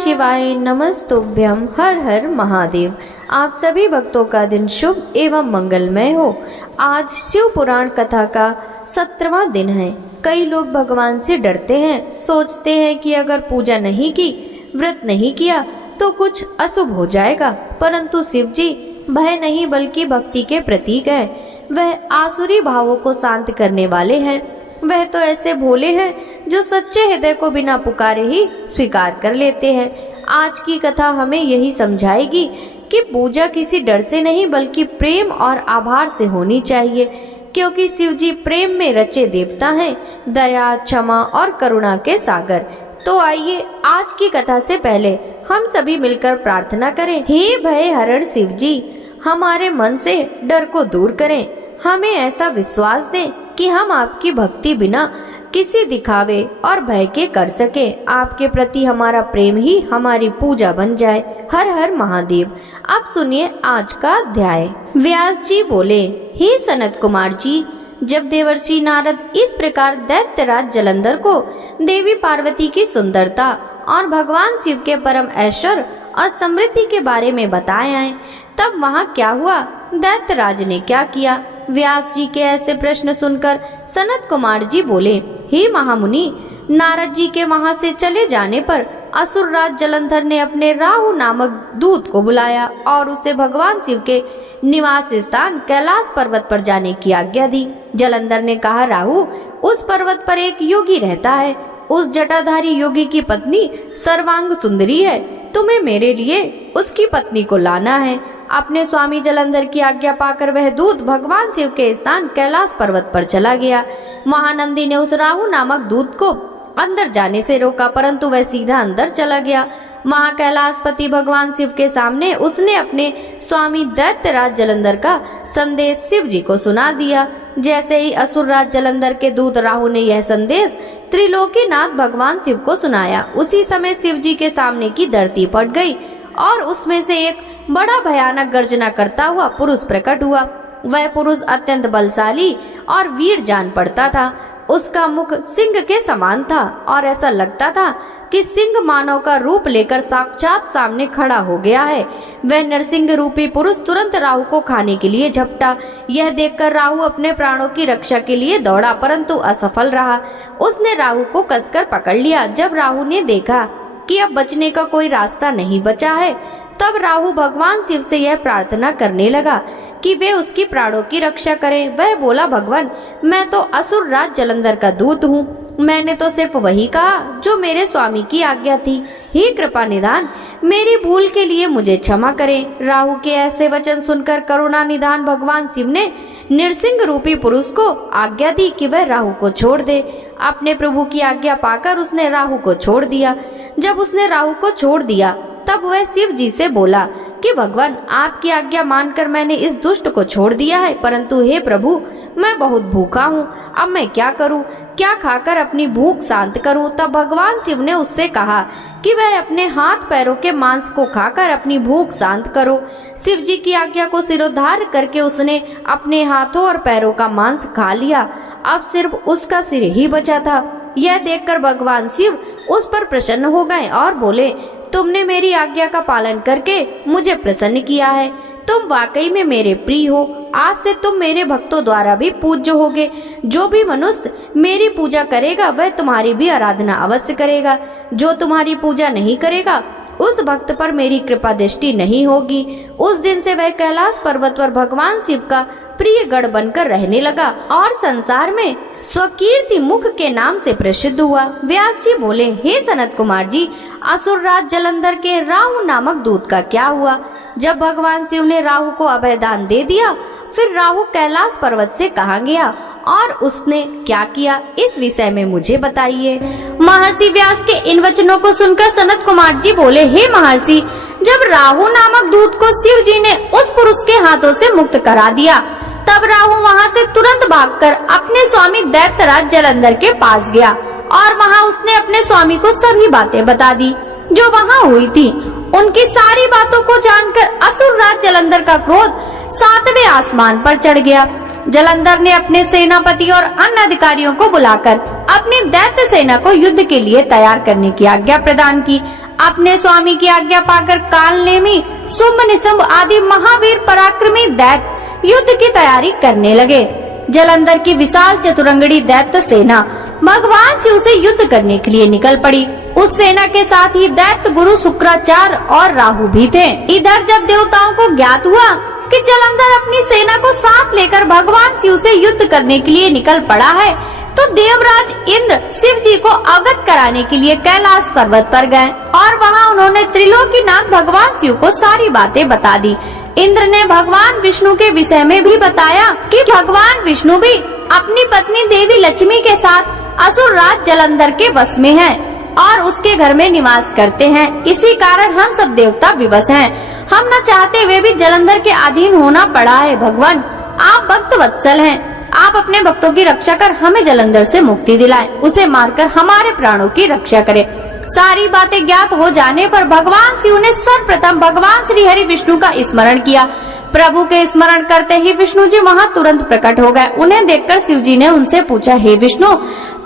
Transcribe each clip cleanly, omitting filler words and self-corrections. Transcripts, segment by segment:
शिवाय नमस्तुभ्यं। हर हर महादेव। आप सभी भक्तों का दिन शुभ एवं मंगलमय हो। आज शिव पुराण कथा का 17वां दिन है। कई लोग भगवान से डरते हैं, सोचते हैं कि अगर पूजा नहीं की, व्रत नहीं किया तो कुछ अशुभ हो जाएगा। परंतु शिव जी भय नहीं बल्कि भक्ति के प्रतीक है। वह आसुरी भावों को शांत करने वाले हैं। वह तो ऐसे भोले हैं जो सच्चे हृदय को बिना पुकारे ही स्वीकार कर लेते हैं। आज की कथा हमें यही समझाएगी कि पूजा किसी डर से नहीं बल्कि प्रेम और आभार से होनी चाहिए, क्योंकि शिव जी प्रेम में रचे देवता हैं, दया, क्षमा और करुणा के सागर। तो आइए आज की कथा से पहले हम सभी मिलकर प्रार्थना करें। हे भय हरण शिव जी, हमारे मन से डर को दूर करें। हमें ऐसा विश्वास दें कि हम आपकी भक्ति बिना किसी दिखावे और भय के कर सके। आपके प्रति हमारा प्रेम ही हमारी पूजा बन जाए। हर हर महादेव। अब सुनिए आज का अध्याय। व्यास जी बोले, हे सनत कुमार जी, जब देवर्षि नारद इस प्रकार दैत्यराज जलंधर को देवी पार्वती की सुंदरता और भगवान शिव के परम ऐश्वर्य और समृद्धि के बारे में बताए आए, तब वहाँ क्या हुआ, दैत्यराज ने क्या किया। व्यास जी के ऐसे प्रश्न सुनकर सनत कुमार जी बोले, हे महामुनि, नारद जी के वहाँ से चले जाने पर असुरराज जलंधर ने अपने राहु नामक दूत को बुलाया और उसे भगवान शिव के निवास स्थान कैलाश पर्वत पर जाने की आज्ञा दी। जलंधर ने कहा, राहु, उस पर्वत पर एक योगी रहता है। उस जटाधारी योगी की पत्नी सर्वांग सुंदरी है। तुम्हें मेरे लिए उसकी पत्नी को लाना है। अपने स्वामी जलंधर की आज्ञा पाकर वह दूत भगवान शिव के स्थान कैलाश पर्वत पर चला गया। महानंदी ने उस राहु नामक दूत को अंदर जाने से रोका, परंतु वह सीधा अंदर चला गया। महाकैलाशपति भगवान शिव के सामने उसने अपने स्वामी दैत्यराज जलंधर का संदेश शिव जी को सुना दिया। जैसे ही असुरराज जलंधर के दूत राहु ने यह संदेश त्रिलोकीनाथ भगवान शिव को सुनाया, उसी समय शिव जी के सामने की धरती फट गई और उसमें से एक बड़ा भयानक गर्जना करता हुआ पुरुष प्रकट हुआ। वह पुरुष अत्यंत बलशाली और वीर जान पड़ता था। उसका मुख सिंह के समान था और ऐसा लगता था कि सिंह मानव का रूप लेकर साक्षात सामने खड़ा हो गया है। वह नरसिंह रूपी पुरुष तुरंत राहु को खाने के लिए झपटा। यह देखकर राहु अपने प्राणों की रक्षा के लिए दौड़ा, परंतु असफल रहा। उसने राहु को कसकर पकड़ लिया। जब राहु ने देखा कि अब बचने का कोई रास्ता नहीं बचा है, तब राहु भगवान शिव से यह प्रार्थना करने लगा कि वे उसकी प्राणों की रक्षा करें। वह बोला, भगवान, मैं तो असुर राज जलंधर का दूत हूँ। मैंने तो सिर्फ वही कहा जो मेरे स्वामी की आज्ञा थी। हे कृपा निधान, मेरी भूल के लिए मुझे क्षमा करें। राहु के ऐसे वचन सुनकर करुणा निधान भगवान शिव ने नरसिंह रूपी पुरुष को आज्ञा दी कि वह राहु को छोड़ दे। अपने प्रभु की आज्ञा पाकर उसने राहु को छोड़ दिया। जब उसने राहु को छोड़ दिया, तब वह शिव जी से बोला कि भगवान, आपकी आज्ञा मानकर मैंने इस दुष्ट को छोड़ दिया है, परंतु हे प्रभु, मैं बहुत भूखा हूँ। अब मैं क्या करूँ? क्या खाकर अपनी भूख शांत करूँ? तब भगवान शिव ने उससे कहा कि वह अपने हाथ पैरों के मांस को खाकर अपनी भूख शांत करो। शिव जी की आज्ञा को सिरोधार्य करके उसने अपने हाथों और पैरों का मांस खा लिया। अब सिर्फ उसका सिर ही बचा था। यह देखकर भगवान शिव उस पर प्रसन्न हो गए और बोले, तुमने मेरी आज्ञा का पालन करके मुझे प्रसन्न किया है। तुम वाकई में मेरे प्रिय हो। आज से तुम मेरे भक्तों द्वारा भी पूज्य होगे। जो भी मनुष्य मेरी पूजा करेगा वह तुम्हारी भी आराधना अवश्य करेगा। जो तुम्हारी पूजा नहीं करेगा उस भक्त पर मेरी कृपा दृष्टि नहीं होगी। उस दिन से वह कैलाश पर्वत पर भगवान शिव का प्रिय गढ़ बनकर रहने लगा और संसार में स्वकीर्ति मुख के नाम से प्रसिद्ध हुआ। व्यास जी बोले, हे सनत कुमार जी, असुरराज जलंधर के राहु नामक दूत का क्या हुआ? जब भगवान शिव ने राहु को अभयदान दे दिया, फिर राहु कैलाश पर्वत से कहाँ गया और उसने क्या किया, इस विषय में मुझे बताइए। महर्षि व्यास के इन वचनों को सुनकर सनत कुमार जी बोले, हे महर्षि, जब राहु नामक दूत को शिव जी ने उस पुरुष के हाथों से मुक्त करा दिया, तब राहु वहाँ से तुरंत भागकर अपने स्वामी दैत्यराज जलंधर के पास गया और वहाँ उसने अपने स्वामी को सभी बातें बता दी जो वहाँ हुई थी। उनकी सारी बातों को जानकर असुरराज जलंधर का क्रोध 7वें आसमान पर चढ़ गया। जलंधर ने अपने सेनापति और अन्य अधिकारियों को बुलाकर अपनी दैत्य सेना को युद्ध के लिए तैयार करने की आज्ञा प्रदान की। अपने स्वामी की आज्ञा पाकर कालनेमी, शुंभ निशुंभ आदि महावीर पराक्रमी दैत्य युद्ध की तैयारी करने लगे। जलंधर की विशाल चतुरंगड़ी दैत्य सेना भगवान शिव से युद्ध करने के लिए निकल पड़ी। उस सेना के साथ ही दैत्य गुरु शुक्राचार्य और राहु भी थे। इधर जब देवताओं को ज्ञात हुआ कि जलंधर अपनी सेना को साथ लेकर भगवान शिव से युद्ध करने के लिए निकल पड़ा है, तो देवराज इंद्र शिव जी को अवगत कराने के लिए कैलाश पर्वत पर गए और वहां उन्होंने त्रिलोकीनाथ भगवान शिव को सारी बातें बता दी। इंद्र ने भगवान विष्णु के विषय में भी बताया कि भगवान विष्णु भी अपनी पत्नी देवी लक्ष्मी के साथ असुर राज जलंधर के वश में हैं और उसके घर में निवास करते हैं। इसी कारण हम सब देवता विवश हैं। हम न चाहते हुए भी जलंधर के अधीन होना पड़ा है। भगवान, आप भक्त वत्सल हैं। आप अपने भक्तों की रक्षा कर हमें जलंधर से मुक्ति दिलाएं, उसे मारकर हमारे प्राणों की रक्षा करें। सारी बातें ज्ञात हो जाने पर भगवान शिव ने सर्वप्रथम भगवान श्री हरि विष्णु का स्मरण किया। प्रभु के स्मरण करते ही विष्णु जी वहां तुरंत प्रकट हो गए। उन्हें देखकर शिव जी ने उनसे पूछा, हे विष्णु,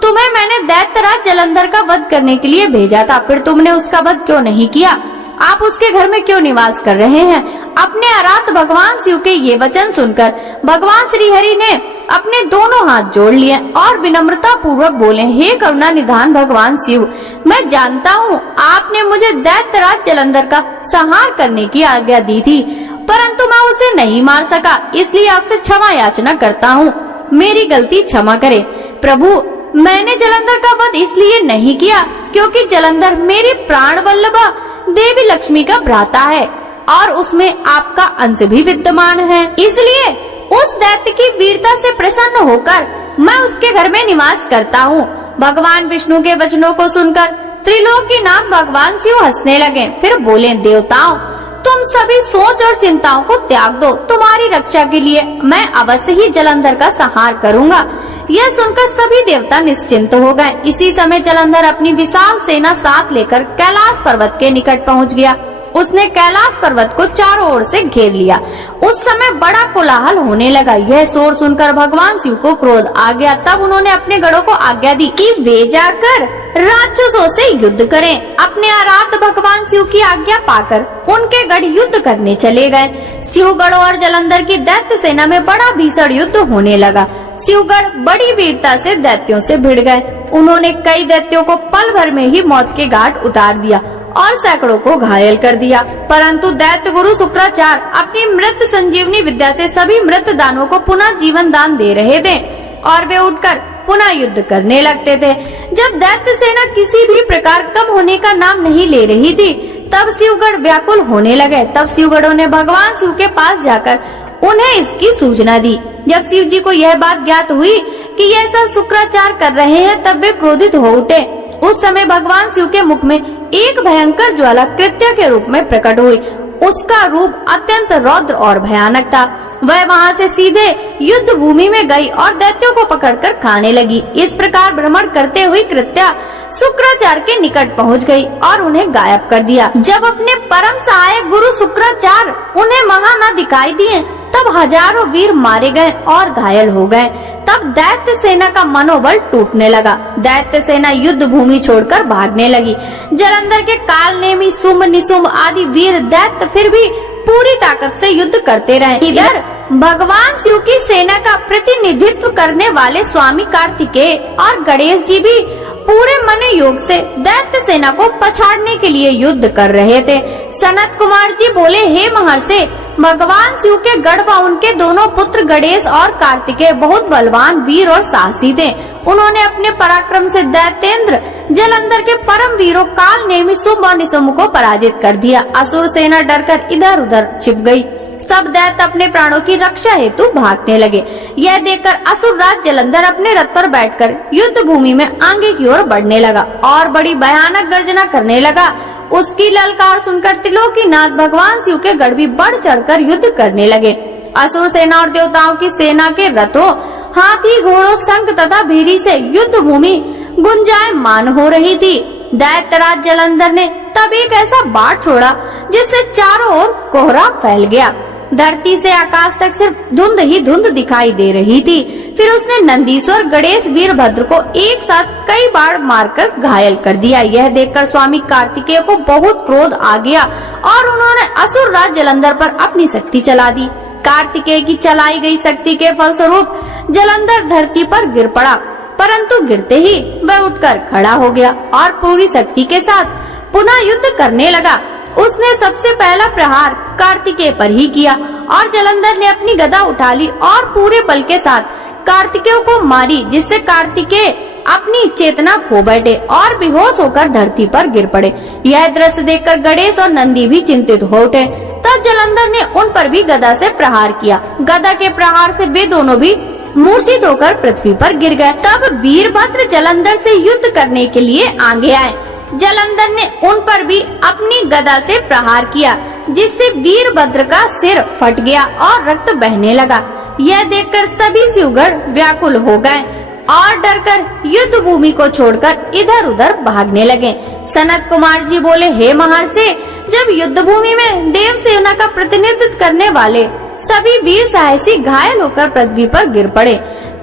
तुम्हें मैंने दैत्यराज जलंधर का वध करने के लिए भेजा था, फिर तुमने उसका वध क्यों नहीं किया? आप उसके घर में क्यों निवास कर रहे हैं? अपने आराध्य भगवान शिव के ये वचन सुनकर भगवान श्री हरि ने अपने दोनों हाथ जोड़ लिए और विनम्रता पूर्वक बोले, हे करुणा निधान भगवान शिव, मैं जानता हूँ आपने मुझे दैत्यराज जलंधर का संहार करने की आज्ञा दी थी, परंतु मैं उसे नहीं मार सका, इसलिए आपसे क्षमा याचना करता हूँ। मेरी गलती क्षमा करे। प्रभु, मैंने जलंधर का वध इसलिए नहीं किया क्योंकि जलंधर मेरी प्राण वल्लभा देवी लक्ष्मी का भ्राता है और उसमें आपका अंश भी विद्यमान है। इसलिए उस दैत्य की वीरता से प्रसन्न होकर मैं उसके घर में निवास करता हूँ। भगवान विष्णु के वचनों को सुनकर त्रिलोकीनाथ भगवान शिव हंसने लगे। फिर बोले, देवताओं, तुम सभी सोच और चिंताओं को त्याग दो। तुम्हारी रक्षा के लिए मैं अवश्य ही जलंधर का संहार करूँगा। यह सुनकर सभी देवता निश्चिंत हो गए। इसी समय जलंधर अपनी विशाल सेना साथ लेकर कैलाश पर्वत के निकट पहुंच गया। उसने कैलाश पर्वत को चारों ओर से घेर लिया। उस समय बड़ा कोलाहल होने लगा। यह शोर सुनकर भगवान शिव को क्रोध आ गया। तब उन्होंने अपने गढ़ों को आज्ञा दी कि वे जाकर राक्षसों से युद्ध करें। अपने आराध्य भगवान शिव की आज्ञा पाकर उनके गढ़ युद्ध करने चले गए। शिवगढ़ और जलंधर की दैत्य सेना में बड़ा भीषण युद्ध होने लगा। शिवगढ़ बड़ी वीरता से दैत्यों से भिड़ गए। उन्होंने कई दैत्यों को पल भर में ही मौत के घाट उतार दिया और सैकड़ों को घायल कर दिया। परंतु दैत्य गुरु शुक्राचार्य अपनी मृत संजीवनी विद्या से सभी मृत दानों को पुनः जीवन दान दे रहे थे और वे उठकर पुनः युद्ध करने लगते थे। जब दैत्य सेना किसी भी प्रकार कम होने का नाम नहीं ले रही थी, तब शिवगढ़ व्याकुल होने लगे। तब शिवगढ़ों ने भगवान शिव के पास जाकर उन्हें इसकी सूचना दी। जब शिव जी को यह बात ज्ञात हुई कि यह सब शुक्राचार्य कर रहे हैं, तब वे क्रोधित हो उठे। उस समय भगवान शिव के मुख में एक भयंकर ज्वाला कृत्या के रूप में प्रकट हुई। उसका रूप अत्यंत रौद्र और भयानक था। वह वहां से सीधे युद्ध भूमि में गई और दैत्यों को पकड़कर खाने लगी। इस प्रकार भ्रमण करते हुए कृत्या शुक्राचार्य के निकट पहुंच गई और उन्हें गायब कर दिया। जब अपने परम सहायक गुरु शुक्राचार्य उन्हें वहां न दिखाई दिए, तब हजारों वीर मारे गए और घायल हो गए। तब दैत्य सेना का मनोबल टूटने लगा। दैत्य सेना युद्ध भूमि छोड़कर भागने लगी। जलंधर के कालनेमी, शुंभ निशुंभ आदि वीर दैत्य फिर भी पूरी ताकत से युद्ध करते रहे। इधर भगवान शिव की सेना का प्रतिनिधित्व करने वाले स्वामी कार्तिकेय और गणेश जी भी पूरे मन योग से दैत्य सेना को पछाड़ने के लिए युद्ध कर रहे थे। सनत कुमार जी बोले, हे महर्षि, भगवान शिव के गढ़ व उनके दोनों पुत्र गणेश और कार्तिकेय बहुत बलवान, वीर और साहसी थे। उन्होंने अपने पराक्रम से दैत्येंद्र जलंधर के परम वीरों कालनेमी, शुंभ और निशुंभ को पराजित कर दिया। असुर सेना डरकर इधर उधर छिप गई। सब दैत्य अपने प्राणों की रक्षा हेतु भागने लगे। यह देखकर असुर राज जलंधर अपने रथ पर बैठकर युद्ध भूमि में आगे की ओर बढ़ने लगा और बड़ी भयानक गर्जना करने लगा। उसकी ललकार सुनकर त्रिलोकीनाथ भगवान शिव के गढ़ भी बढ़ चढ़कर युद्ध करने लगे। असुर सेना और देवताओं की सेना के रथों, हाथी, घोड़ों, शंख तथा भीरी से युद्ध भूमि गुंजायमान हो रही थी। दैत्यराज जलंधर ने तब एक ऐसा बाढ़ छोड़ा जिससे चारों ओर कोहरा फैल गया। धरती से आकाश तक सिर्फ धुंध ही धुंध दिखाई दे रही थी। फिर उसने नंदीश्वर, गणेश, वीरभद्र को एक साथ कई बार मारकर घायल कर दिया। यह देखकर स्वामी कार्तिकेय को बहुत क्रोध आ गया और उन्होंने असुर राज जलंधर पर अपनी शक्ति चला दी। कार्तिकेय की चलाई गई शक्ति के फलस्वरूप जलंधर धरती पर गिर पड़ा, परंतु गिरते ही वह उठकर खड़ा हो गया और पूरी शक्ति के साथ पुनः युद्ध करने लगा। उसने सबसे पहला प्रहार कार्तिकेय पर ही किया और जलंधर ने अपनी गदा उठा ली और पूरे बल के साथ कार्तिकेय को मारी, जिससे कार्तिकेय अपनी चेतना खो बैठे और बेहोश होकर धरती पर गिर पड़े। यह दृश्य देखकर गणेश और नंदी भी चिंतित हो उठे। तब जलंधर ने उन पर भी गदा से प्रहार किया। गदा के प्रहार से वे दोनों भी मूर्छित होकर पृथ्वी पर गिर गए। तब वीरभद्र जलंधर से युद्ध करने के लिए आगे आए। जलंधर ने उन पर भी अपनी गदा से प्रहार किया, जिससे वीरभद्र का सिर फट गया और रक्त बहने लगा। यह देखकर सभी शिवगण व्याकुल हो गए और डरकर युद्ध भूमि को छोड़कर इधर उधर भागने लगे। सनत कुमार जी बोले, हे महर्षि, जब युद्ध भूमि में देव सेना का प्रतिनिधित्व करने वाले सभी वीर साहसी घायल होकर पृथ्वी पर गिर पड़े,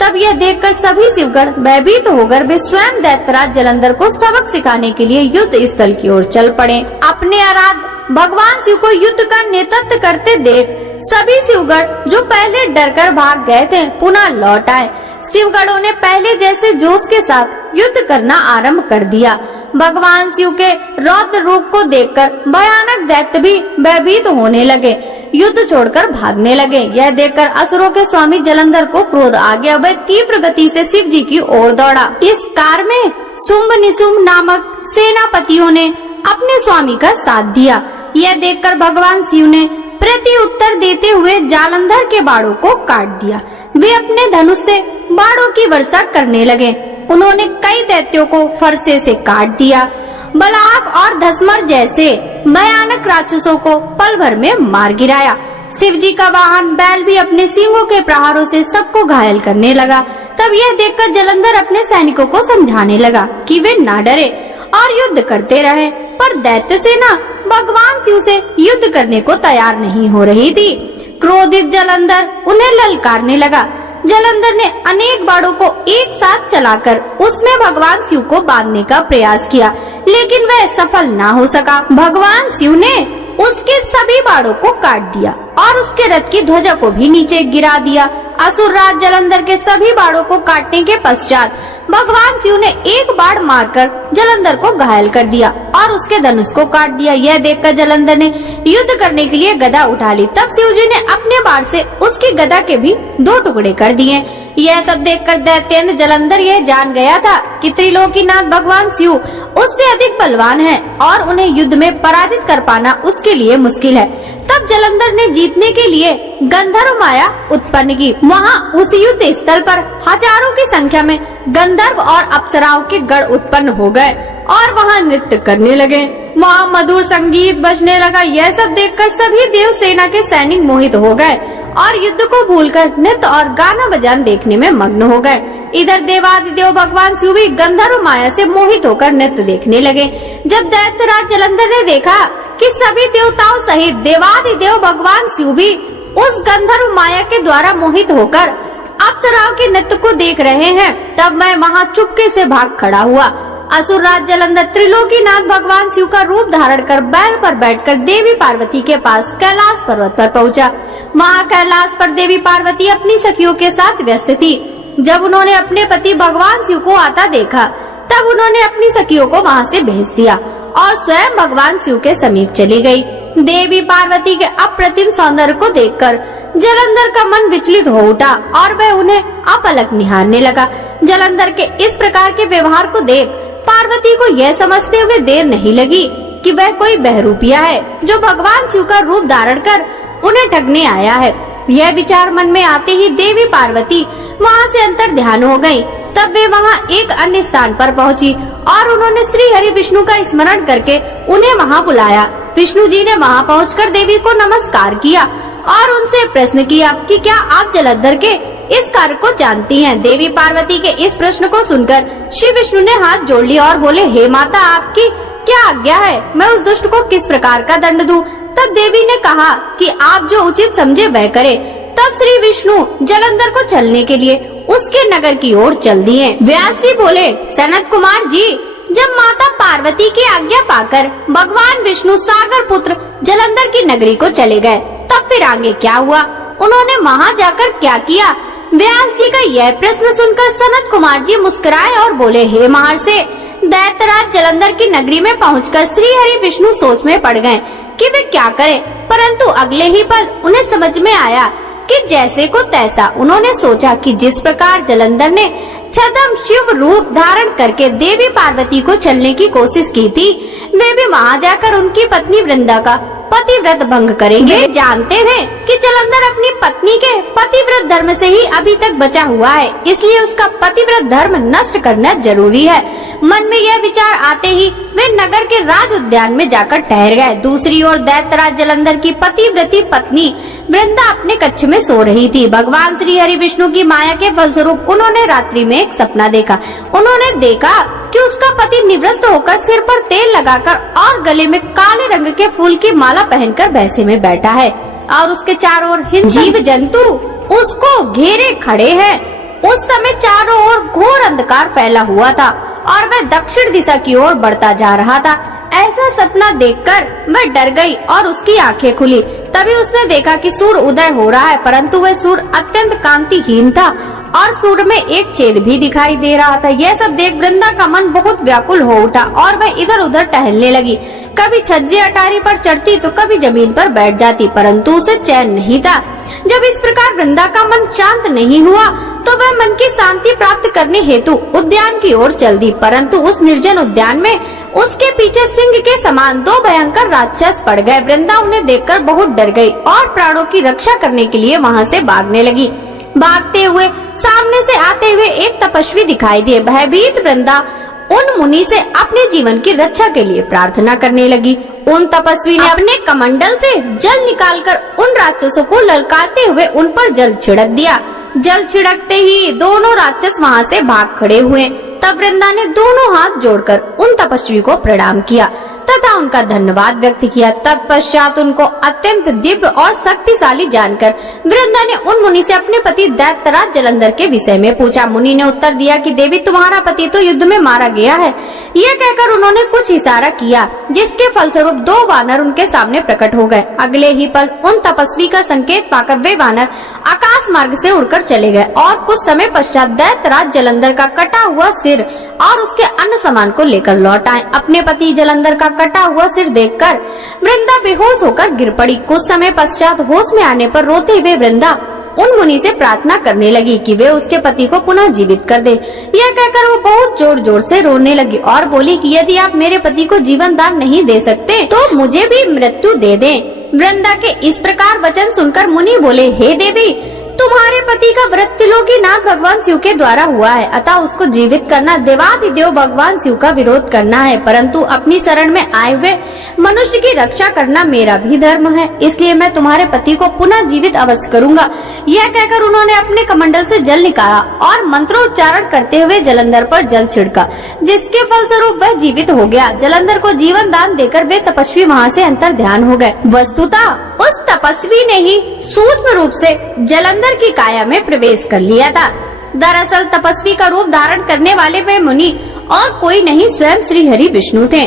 तब यह देखकर सभी शिवगण भयभीत होकर वे स्वयं दैत्यराज जलंधर को सबक सिखाने के लिए युद्ध स्थल की ओर चल पड़े। अपने आराध्य भगवान शिव को युद्ध का नेतृत्व करते देख सभी शिवगण जो पहले डरकर भाग गए थे पुनः लौट आए। शिवगणों ने पहले जैसे जोश के साथ युद्ध करना आरंभ कर दिया। भगवान शिव के रौद्र रूप को देखकर भयानक दैत्य भी भयभीत होने लगे, युद्ध छोड़कर भागने लगे। यह देखकर असुरों के स्वामी जलंधर को क्रोध आ गया। वह तीव्र गति से शिव जी की ओर दौड़ा। इस कार में शुंभ निशुंभ नामक सेनापतियों ने अपने स्वामी का साथ दिया। यह देखकर भगवान शिव ने प्रति उत्तर देते हुए जालंधर के बाणों को काट दिया। वे अपने धनुष से बाणों की वर्षा करने लगे। उन्होंने कई दैत्यों को फरसे से काट दिया। बलाक और धसमर जैसे भयानक राक्षसों को पल भर में मार गिराया। शिव जी का वाहन बैल भी अपने सींगों के प्रहारों से सबको घायल करने लगा। तब यह देखकर जलंधर अपने सैनिकों को समझाने लगा कि वे ना डरे और युद्ध करते रहे, पर दैत्य सेना भगवान शिव से युद्ध करने को तैयार नहीं हो रही थी। क्रोधित जलंधर उन्हें ललकारने लगा। जलंधर ने अनेक बाणों को एक साथ चलाकर उसमें भगवान शिव को बांधने का प्रयास किया, लेकिन वह सफल ना हो सका। भगवान शिव ने उसके सभी बाणों को काट दिया और उसके रथ की ध्वजा को भी नीचे गिरा दिया। असुर राज जलंधर के सभी बाणों को काटने के पश्चात भगवान शिव ने एक बाण मारकर जलंधर को घायल कर दिया और उसके धनुष को काट दिया। यह देखकर जलंधर ने युद्ध करने के लिए गदा उठा ली। तब शिव जी ने अपने बाण से उसकी गदा के भी 2 टुकड़े कर दिए। यह सब देखकर दैत्येंद्र जलंधर यह जान गया था कि त्रिलोकीनाथ भगवान शिव उससे अधिक बलवान है और उन्हें युद्ध में पराजित कर पाना उसके लिए मुश्किल है। तब जलंधर ने जीतने के लिए गंधर्व माया उत्पन्न की। वहाँ उस युद्ध स्थल पर हजारों की संख्या में गंधर्व और अप्सराओं के गण उत्पन्न हो गए और वहाँ नृत्य करने लगे। वहाँ मधुर संगीत बजने लगा। यह सब देखकर सभी देव सेना के सैनिक मोहित हो गए और युद्ध को भूलकर नृत्य और गाना बजाना देखने में मग्न हो गए। इधर देवादिदेव भगवान शिव भी गंधर्व माया से मोहित होकर नृत्य देखने लगे। जब दैत्यराज जलंधर ने देखा कि सभी देवताओं सहित देवादिदेव भगवान शिव भी उस गंधर्व माया के द्वारा मोहित होकर अप्सराओं के नृत्य को देख रहे हैं, तब मैं वहाँ चुपके से भाग खड़ा हुआ। असुर राज जलंधर त्रिलोकीनाथ भगवान शिव का रूप धारण कर बैल पर बैठकर देवी पार्वती के पास कैलाश पर्वत पर पहुँचा। वहाँ कैलाश पर देवी पार्वती अपनी सखियों के साथ व्यस्त थी। जब उन्होंने अपने पति भगवान शिव को आता देखा, तब उन्होंने अपनी सखियों को वहाँ से भेज दिया और स्वयं भगवान शिव के समीप चली गई। देवी पार्वती के अप्रतिम सौंदर्य को देखकर जलंधर का मन विचलित हो उठा और वह उन्हें अपलक निहारने लगा। जलंधर के इस प्रकार के व्यवहार को देख पार्वती को यह समझते हुए देर नहीं लगी कि वह कोई बहरूपिया है जो भगवान शिव का रूप धारण कर उन्हें ठगने आया है। यह विचार मन में आते ही देवी पार्वती वहाँ से अंतर ध्यान हो गयी। तब वे वहाँ एक अन्य स्थान पर पहुँची और उन्होंने श्री हरि विष्णु का स्मरण करके उन्हें वहाँ बुलाया। विष्णु जी ने वहाँ पहुँचकर देवी को नमस्कार किया और उनसे प्रश्न किया कि क्या आप जलंधर के इस कार्य को जानती हैं? देवी पार्वती के इस प्रश्न को सुनकर श्री विष्णु ने हाथ जोड़ लिया और बोले, हे माता, आपकी क्या आज्ञा है? मैं उस दुष्ट को किस प्रकार का दंड दूं? तब देवी ने कहा कि आप जो उचित समझे वह करे। तब श्री विष्णु जलंधर को चलने के लिए उसके नगर की ओर चल दिए। व्यास जी बोले, सनत कुमार जी, जब माता पार्वती की आज्ञा पाकर भगवान विष्णु सागर पुत्र जलंधर की नगरी को चले गए, तब फिर आगे क्या हुआ? उन्होंने वहाँ जाकर क्या किया? व्यास जी का यह प्रश्न सुनकर सनत कुमार जी मुस्कुराए और बोले, हे महर्षि, दैत्यराज जलंधर की नगरी में पहुंचकर श्री हरि विष्णु सोच में पड़ गए कि वे क्या करें, परंतु अगले ही पल उन्हें समझ में आया कि जैसे को तैसा। उन्होंने सोचा कि जिस प्रकार जलंधर ने छद्म शिव रूप धारण करके देवी पार्वती को छलने की कोशिश की थी, वे भी वहाँ जाकर उनकी पत्नी वृंदा का पतिव्रत भंग करेंगे। वे जानते थे कि जलंधर अपनी पत्नी के पतिव्रत धर्म से ही अभी तक बचा हुआ है, इसलिए उसका पतिव्रत धर्म नष्ट करना जरूरी है। मन में यह विचार आते ही वे नगर के राज उद्यान में जाकर ठहर गए। दूसरी ओर दैत्यराज जलंधर की पतिव्रती पत्नी वृंदा अपने कक्ष में सो रही थी। भगवान श्री हरि विष्णु की माया के फलस्वरूप उन्होंने रात्रि में एक सपना देखा। उन्होंने देखा कि उसका पति निवृत्त होकर सिर पर तेल लगाकर और गले में काले रंग के फूल की माला पहनकर भैंसे में बैठा है और उसके चारों ओर जीव जंतु उसको घेरे खड़े हैं। उस समय चारों ओर घोर अंधकार फैला हुआ था और वह दक्षिण दिशा की ओर बढ़ता जा रहा था। ऐसा सपना देखकर वह डर गई और उसकी आंखें खुली। तभी उसने देखा कि सूर्य उदय हो रहा है, परंतु वह सूर्य अत्यंत कांतिहीन था और सूर्य में एक छेद भी दिखाई दे रहा था। यह सब देख वृंदा का मन बहुत व्याकुल हो उठा और वह इधर उधर टहलने लगी। कभी छज्जे अटारी पर चढ़ती तो कभी जमीन पर बैठ जाती, परंतु उसे चैन नहीं था। जब इस प्रकार वृंदा का मन शांत नहीं हुआ तो वह मन की शांति प्राप्त करने हेतु उद्यान की ओर चल दी, परंतु उस निर्जन उद्यान में उसके पीछे सिंह के समान दो भयंकर राक्षस पड़ गए। वृंदा उन्हें देखकर बहुत डर गई और प्राणों की रक्षा करने के लिए वहाँ से भागने लगी। भागते हुए सामने से आते हुए एक तपस्वी दिखाई दिए। भयभीत वृंदा उन मुनि से अपने जीवन की रक्षा के लिए प्रार्थना करने लगी। उन तपस्वी ने अपने कमंडल से जल निकालकर उन राक्षसों को ललकारते हुए उन पर जल छिड़क दिया। जल छिड़कते ही दोनों राक्षस वहाँ से भाग खड़े हुए। तब वृंदा ने दोनों हाथ जोड़कर उन तपस्वी को प्रणाम किया तथा उनका धन्यवाद व्यक्त किया। तत्पश्चात उनको अत्यंत दिव्य और शक्तिशाली जानकर वृंदा ने उन मुनि से अपने पति दैत्यराज जलंधर के विषय में पूछा। मुनि ने उत्तर दिया कि देवी, तुम्हारा पति तो युद्ध में मारा गया है। यह कहकर उन्होंने कुछ इशारा किया, जिसके फलस्वरूप दो वानर उनके सामने प्रकट हो गए। अगले ही पल उन तपस्वी का संकेत पाकर वे वानर आकाश मार्ग से उड़कर चले गए और कुछ समय पश्चात दैत्यराज जलंधर का कटा हुआ सिर और उसके अन्य सामान को लेकर लौट आए। अपने पति जलंधर का कटा हुआ सिर देखकर वृंदा बेहोश होकर गिर पड़ी। कुछ समय पश्चात होश में आने पर रोते हुए वृंदा उन मुनि से प्रार्थना करने लगी कि वे उसके पति को पुनः जीवित कर दे। यह कहकर वो बहुत जोर जोर से रोने लगी और बोली कि यदि आप मेरे पति को जीवन दान नहीं दे सकते तो मुझे भी मृत्यु दे दें। वृंदा के इस प्रकार वचन सुनकर मुनि बोले, हे देवी, तुम्हारे पति का व्रत त्रिलोकीनाथ भगवान शिव के द्वारा हुआ है, अतः उसको जीवित करना देवाधिदेव भगवान शिव का विरोध करना है, परंतु अपनी शरण में आए हुए मनुष्य की रक्षा करना मेरा भी धर्म है, इसलिए मैं तुम्हारे पति को पुनः जीवित अवश्य करूंगा। यह कहकर उन्होंने अपने कमंडल से जल निकाला और मंत्रोच्चारण करते हुए जलंधर पर जल छिड़का, जिसके फलस्वरूप वह जीवित हो गया। जलंधर को जीवन दान देकर वे तपस्वी वहाँ से अंतर ध्यान हो गए। वस्तुतः उस तपस्वी ने ही सूक्ष्म रूप से जलंधर की काया में प्रवेश कर लिया था। दरअसल तपस्वी का रूप धारण करने वाले वे मुनि और कोई नहीं, स्वयं श्री हरि विष्णु थे।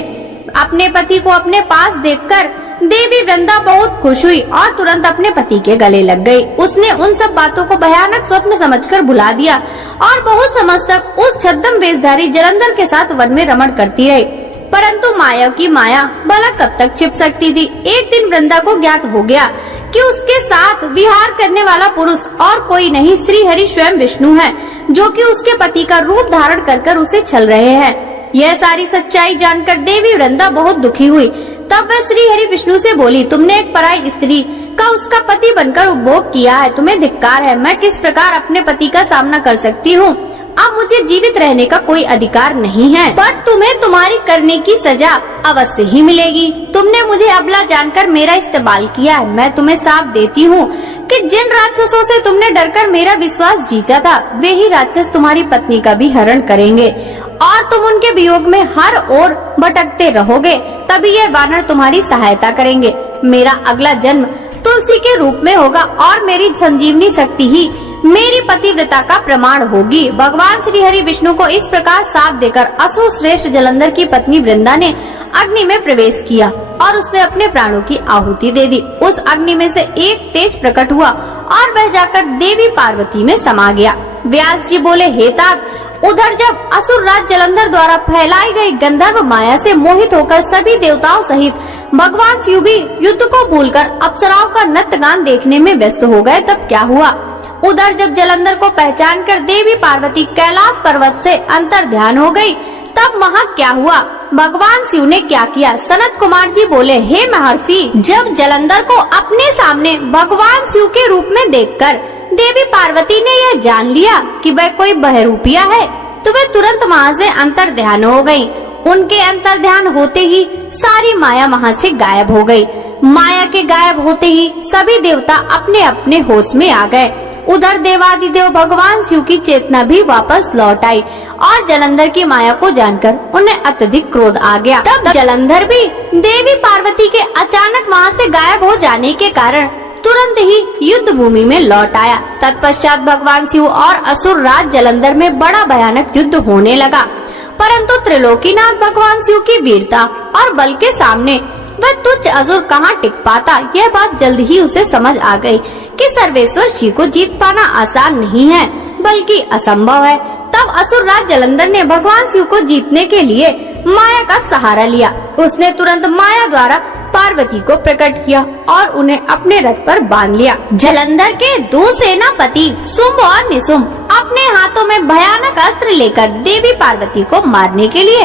अपने पति को अपने पास देखकर देवी वृंदा बहुत खुश हुई और तुरंत अपने पति के गले लग गई। उसने उन सब बातों को भयानक स्वप्न समझकर भुला दिया और बहुत समय तक उस छद्म वेशधारी जलंधर के साथ वन में रमण करती रही, परंतु माया की माया भला कब तक छिप सकती थी। एक दिन वृंदा को ज्ञात हो गया कि उसके साथ विहार करने वाला पुरुष और कोई नहीं, श्री हरि स्वयं विष्णु है, जो कि उसके पति का रूप धारण कर उसे छल रहे हैं। यह सारी सच्चाई जानकर देवी वृंदा बहुत दुखी हुई। तब वह श्री हरि विष्णु से बोली, तुमने एक पराई स्त्री का उसका पति बनकर उपभोग किया है, तुम्हें धिक्कार है। मैं किस प्रकार अपने पति का सामना कर सकती हूँ? अब मुझे जीवित रहने का कोई अधिकार नहीं है, पर तुम्हें तुम्हारी करने की सजा अवश्य ही मिलेगी। तुमने मुझे अबला जानकर मेरा इस्तेमाल किया है। मैं तुम्हें साफ देती हूँ कि जिन राक्षसों से तुमने डरकर मेरा विश्वास जीता था, वे ही राक्षस तुम्हारी पत्नी का भी हरण करेंगे और तुम उनके वियोग में हर ओर भटकते रहोगे। तभी ये वानर तुम्हारी सहायता करेंगे। मेरा अगला जन्म तुलसी के रूप में होगा और मेरी संजीवनी शक्ति ही मेरी पतिव्रता का प्रमाण होगी। भगवान श्री हरि विष्णु को इस प्रकार साथ देकर असुर श्रेष्ठ जलंधर की पत्नी वृंदा ने अग्नि में प्रवेश किया और उसमें अपने प्राणों की आहुति दे दी। उस अग्नि में से एक तेज प्रकट हुआ और वह जाकर देवी पार्वती में समा गया। व्यास जी बोले, हे तात, उधर जब असुर राज जलंधर द्वारा फैलाई गई गंधर्व माया से मोहित होकर सभी देवताओं सहित भगवान शिव भी युद्ध को भूलकर अप्सराओं का नृत्य गान देखने में व्यस्त हो गए, तब क्या हुआ? उधर जब जलंधर को पहचान कर देवी पार्वती कैलाश पर्वत से अंतर ध्यान हो गई, तब वहाँ क्या हुआ? भगवान शिव ने क्या किया? सनत कुमार जी बोले, हे महर्षि, जब जलंधर को अपने सामने भगवान शिव के रूप में देखकर देवी पार्वती ने यह जान लिया कि वह कोई बहरूपिया है, तो वे तुरंत वहाँ से अंतर ध्यान हो गयी। उनके अंतर ध्यान होते ही सारी माया वहाँ से गायब हो गई। माया के गायब होते ही सभी देवता अपने अपने होश में आ गए। उधर देवादिदेव भगवान शिव की चेतना भी वापस लौट आई और जलंधर की माया को जानकर उन्हें अत्यधिक क्रोध आ गया। तब जलंधर भी देवी पार्वती के अचानक वहाँ से गायब हो जाने के कारण तुरंत ही युद्ध भूमि में लौट आया। तत्पश्चात भगवान शिव और असुर राज जलंधर में बड़ा भयानक युद्ध होने लगा, परंतु त्रिलोकीनाथ भगवान शिव की वीरता और बल के सामने वह तुच्छ असुर कहाँ टिक पाता। यह बात जल्द ही उसे समझ आ गई कि सर्वेश्वर शिव को जीत पाना आसान नहीं है, बल्कि असंभव है। तब असुर राज जलंधर ने भगवान शिव को जीतने के लिए माया का सहारा लिया। उसने तुरंत माया द्वारा पार्वती को प्रकट किया और उन्हें अपने रथ पर बांध लिया। जलंधर के दो सेनापति शुंभ और निशुंभ अपने हाथों में भयानक अस्त्र लेकर देवी पार्वती को मारने के लिए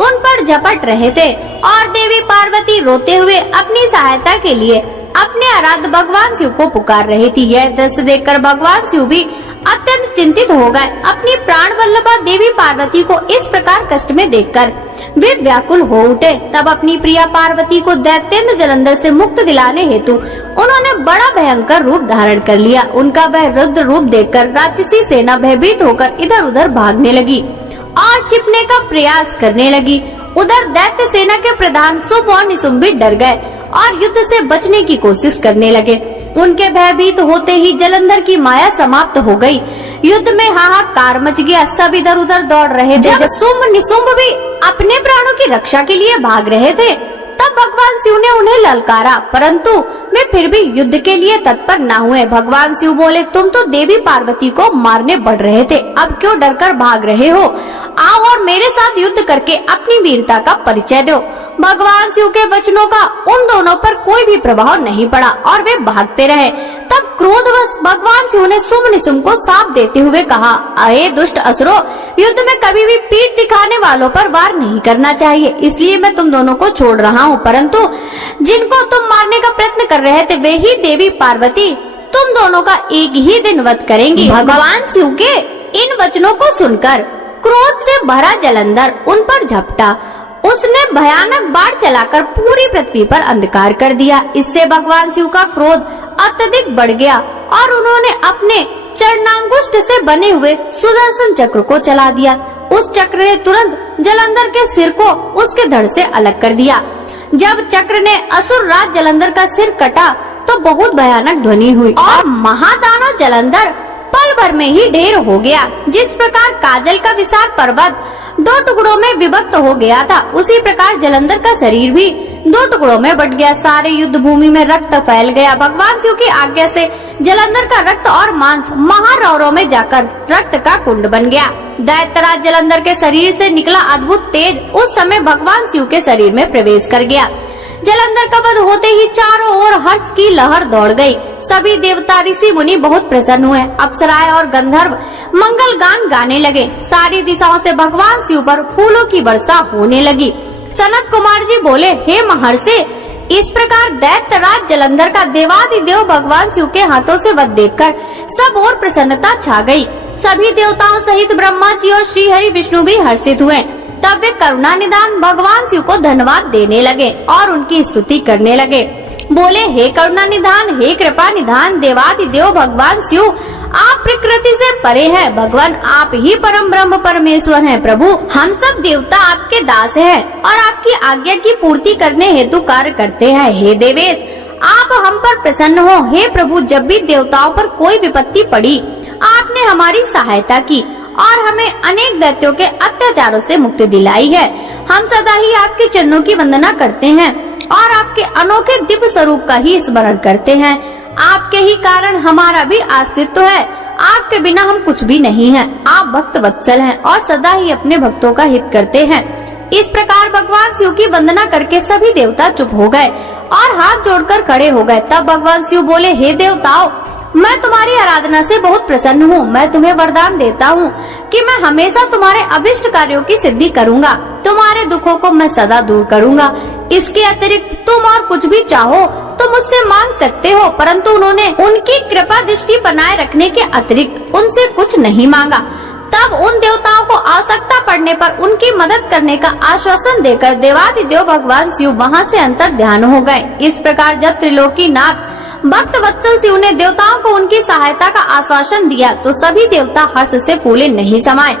उन पर झपट रहे थे और देवी पार्वती रोते हुए अपनी सहायता के लिए अपने आराध्य भगवान शिव को पुकार रही थी। यह दृश्य देखकर भगवान शिव भी अत्यंत चिंतित हो गए। अपनी प्राण वल्लभा देवी पार्वती को इस प्रकार कष्ट में देखकर वे व्याकुल हो उठे। तब अपनी प्रिया पार्वती को दैत्येंद्र जलंधर से मुक्त दिलाने हेतु उन्होंने बड़ा भयंकर रूप धारण कर लिया। उनका वह रुद्र रूप देखकर राक्षसी सेना भयभीत होकर इधर उधर भागने लगी और छिपने का प्रयास करने लगी। उधर दैत्य सेना के प्रधान शुंभ और निशुंभ भी डर गए और युद्ध से बचने की कोशिश करने लगे। उनके भयभीत होते ही जलंधर की माया समाप्त हो गई। युद्ध में हाहाकार मच गया, सब इधर उधर दौड़ रहे थे। जब शुंभ निशुंभ भी अपने प्राणों की रक्षा के लिए भाग रहे थे, तब भगवान शिव ने उन्हें ललकारा, परंतु वे फिर भी युद्ध के लिए तत्पर न हुए। भगवान शिव बोले, तुम तो देवी पार्वती को मारने बढ़ रहे थे, अब क्यों डरकर भाग रहे हो? आओ और मेरे साथ युद्ध करके अपनी वीरता का परिचय दो। भगवान शिव के वचनों का उन दोनों पर कोई भी प्रभाव नहीं पड़ा और वे भागते रहे। तब क्रोधवश भगवान शिव ने शुंभ निशुंभ को शाप देते हुए कहा, अरे दुष्ट असुरो, युद्ध में कभी भी पीठ दिखाने वालों पर वार नहीं करना चाहिए, इसलिए मैं तुम दोनों को छोड़ रहा हूँ, परंतु जिनको तुम मारने का प्रयत्न कर रहे थे वे ही देवी पार्वती तुम दोनों का एक ही दिन वध करेंगी। भगवान शिव के इन वचनों को सुनकर क्रोध से भरा जलंधर उन पर झपटा। उसने भयानक बाढ़ चलाकर पूरी पृथ्वी पर अंधकार कर दिया। इससे भगवान शिव का क्रोध अत्यधिक बढ़ गया और उन्होंने अपने चरणांगुष्ठ से बने हुए सुदर्शन चक्र को चला दिया। उस चक्र ने तुरंत जलंधर के सिर को उसके धड़ से अलग कर दिया। जब चक्र ने असुर राज जलंधर का सिर कटा तो बहुत भयानक ध्वनि हुई और महादानव जलंधर पल भर में ही ढेर हो गया। जिस प्रकार काजल का विशाल पर्वत दो टुकड़ों में विभक्त हो गया था, उसी प्रकार जलंधर का शरीर भी दो टुकड़ों में बट गया। सारे युद्ध भूमि में रक्त फैल गया। भगवान शिव की आज्ञा से जलंधर का रक्त और मांस महारौरों में जाकर रक्त का कुंड बन गया। दैत्यराज जलंधर के शरीर से निकला अद्भुत तेज उस समय भगवान शिव के शरीर में प्रवेश कर गया। जलंधर का वध होते ही चारों ओर हर्ष की लहर दौड़ गई। सभी देवता ऋषि मुनि बहुत प्रसन्न हुए। अप्सराएं और गंधर्व मंगल गान गाने लगे। सारी दिशाओं से भगवान शिव पर फूलों की वर्षा होने लगी। सनत कुमार जी बोले, हे महर्षि, इस प्रकार दैत्यराज जलंधर का देवादिदेव भगवान शिव के हाथों से वध देखकर सब ओर प्रसन्नता छा गई। सभी देवताओं सहित ब्रह्मा जी और श्री हरि विष्णु भी हर्षित हुए। तब वे करुणा निधान भगवान शिव को धन्यवाद देने लगे और उनकी स्तुति करने लगे। बोले, हे करुणा निधान, हे कृपा निधान देवादिदेव भगवान शिव, आप प्रकृति से परे हैं। भगवान आप ही परम ब्रह्म परमेश्वर हैं। प्रभु, हम सब देवता आपके दास हैं और आपकी आज्ञा की पूर्ति करने हेतु कार्य करते हैं। हे देवेश, आप हम पर प्रसन्न हो। हे प्रभु, जब भी देवताओं पर कोई विपत्ति पड़ी, आपने हमारी सहायता की और हमें अनेक दैत्यों के अत्याचारों से मुक्ति दिलाई है। हम सदा ही आपके चरणों की वंदना करते हैं और आपके अनोखे दिव्य स्वरूप का ही स्मरण करते हैं। आपके ही कारण हमारा भी अस्तित्व है। आपके बिना हम कुछ भी नहीं हैं। आप भक्त वत्सल हैं और सदा ही अपने भक्तों का हित करते हैं। इस प्रकार भगवान शिव की वंदना करके सभी देवता चुप हो गए और हाथ जोड़कर खड़े हो गए। तब भगवान शिव बोले, हे देवताओं, मैं तुम्हारी आराधना से बहुत प्रसन्न हूँ। मैं तुम्हें वरदान देता हूँ कि मैं हमेशा तुम्हारे अभिष्ट कार्यों की सिद्धि करूँगा। तुम्हारे दुखों को मैं सदा दूर करूँगा। इसके अतिरिक्त तुम और कुछ भी चाहो तो मुझसे मांग सकते हो। परंतु उन्होंने उनकी कृपा दृष्टि बनाए रखने के अतिरिक्त उनसे कुछ नहीं मांगा। तब उन देवताओं को आवश्यकता पड़ने पर उनकी मदद करने का आश्वासन देकर देवाधिदेव भगवान शिव वहां से अंतर ध्यान हो गए। इस प्रकार जब त्रिलोकीनाथ भक्त वत्सल शिव ने देवताओं को उनकी सहायता का आश्वासन दिया तो सभी देवता हर्ष से फूले नहीं समाये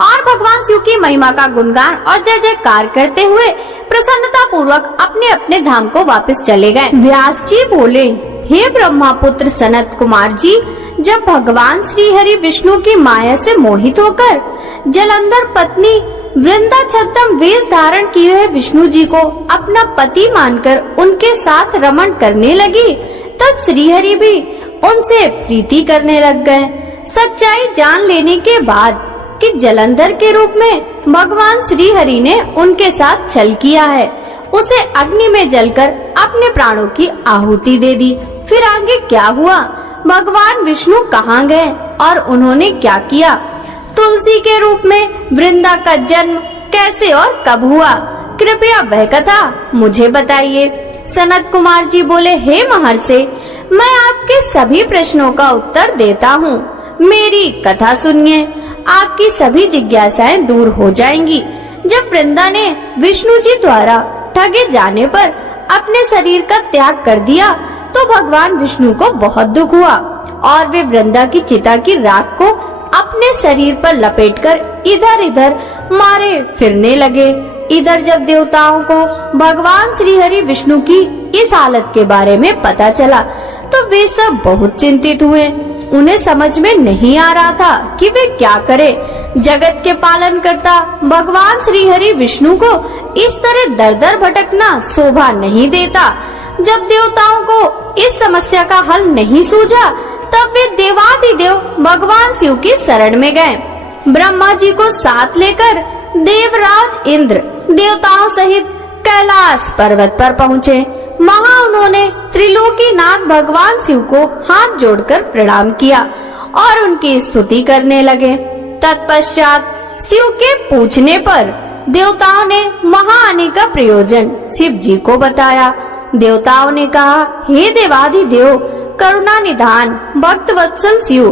और भगवान शिव की महिमा का गुणगान और जय जयकार करते हुए प्रसन्नता पूर्वक अपने अपने धाम को वापस चले गए। व्यास जी बोले, हे ब्रह्मापुत्र सनत कुमार जी, जब भगवान श्री हरि विष्णु की माया से मोहित होकर जलंधर पत्नी वृंदा छद्म वेश धारण किए हुए विष्णु जी को अपना पति मानकर उनके साथ रमण करने लगी, तब श्री हरि भी उनसे प्रीति करने लग गए। सच्चाई जान लेने के बाद कि जलंधर के रूप में भगवान श्री हरि ने उनके साथ छल किया है, उसे अग्नि में जलकर अपने प्राणों की आहुति दे दी। फिर आगे क्या हुआ? भगवान विष्णु कहाँ गए और उन्होंने क्या किया? तुलसी के रूप में वृंदा का जन्म कैसे और कब हुआ? कृपया वह कथा मुझे बताइए। सनत कुमार जी बोले, हे महर्षि, मैं आपके सभी प्रश्नों का उत्तर देता हूँ। मेरी कथा सुनिए, आपकी सभी जिज्ञासाएं दूर हो जाएंगी। जब वृंदा ने विष्णु जी द्वारा ठगे जाने पर अपने शरीर का त्याग कर दिया तो भगवान विष्णु को बहुत दुख हुआ और वे वृंदा की चिता की राख को अपने शरीर पर लपेटकर इधर इधर मारे फिरने लगे। इधर जब देवताओं को भगवान श्री हरि विष्णु की इस हालत के बारे में पता चला तो वे सब बहुत चिंतित हुए। उन्हें समझ में नहीं आ रहा था कि वे क्या करें। जगत के पालन करता भगवान श्री हरि विष्णु को इस तरह दर दर भटकना शोभा नहीं देता। जब देवताओं को इस समस्या का हल नहीं सूझा तब वे देवाधिदेव भगवान शिव की शरण में गए। ब्रह्मा जी को साथ लेकर देवराज इंद्र देवताओं सहित कैलाश पर्वत पर पहुँचे। वहाँ उन्होंने त्रिलोकीनाथ भगवान शिव को हाथ जोड़कर प्रणाम किया और उनकी स्तुति करने लगे। तत्पश्चात शिव के पूछने पर देवताओं ने वहाँ आने का प्रयोजन शिव जी को बताया। देवताओं ने कहा, हे देवाधिदेव करुणा निधान भक्त वत्सल शिव,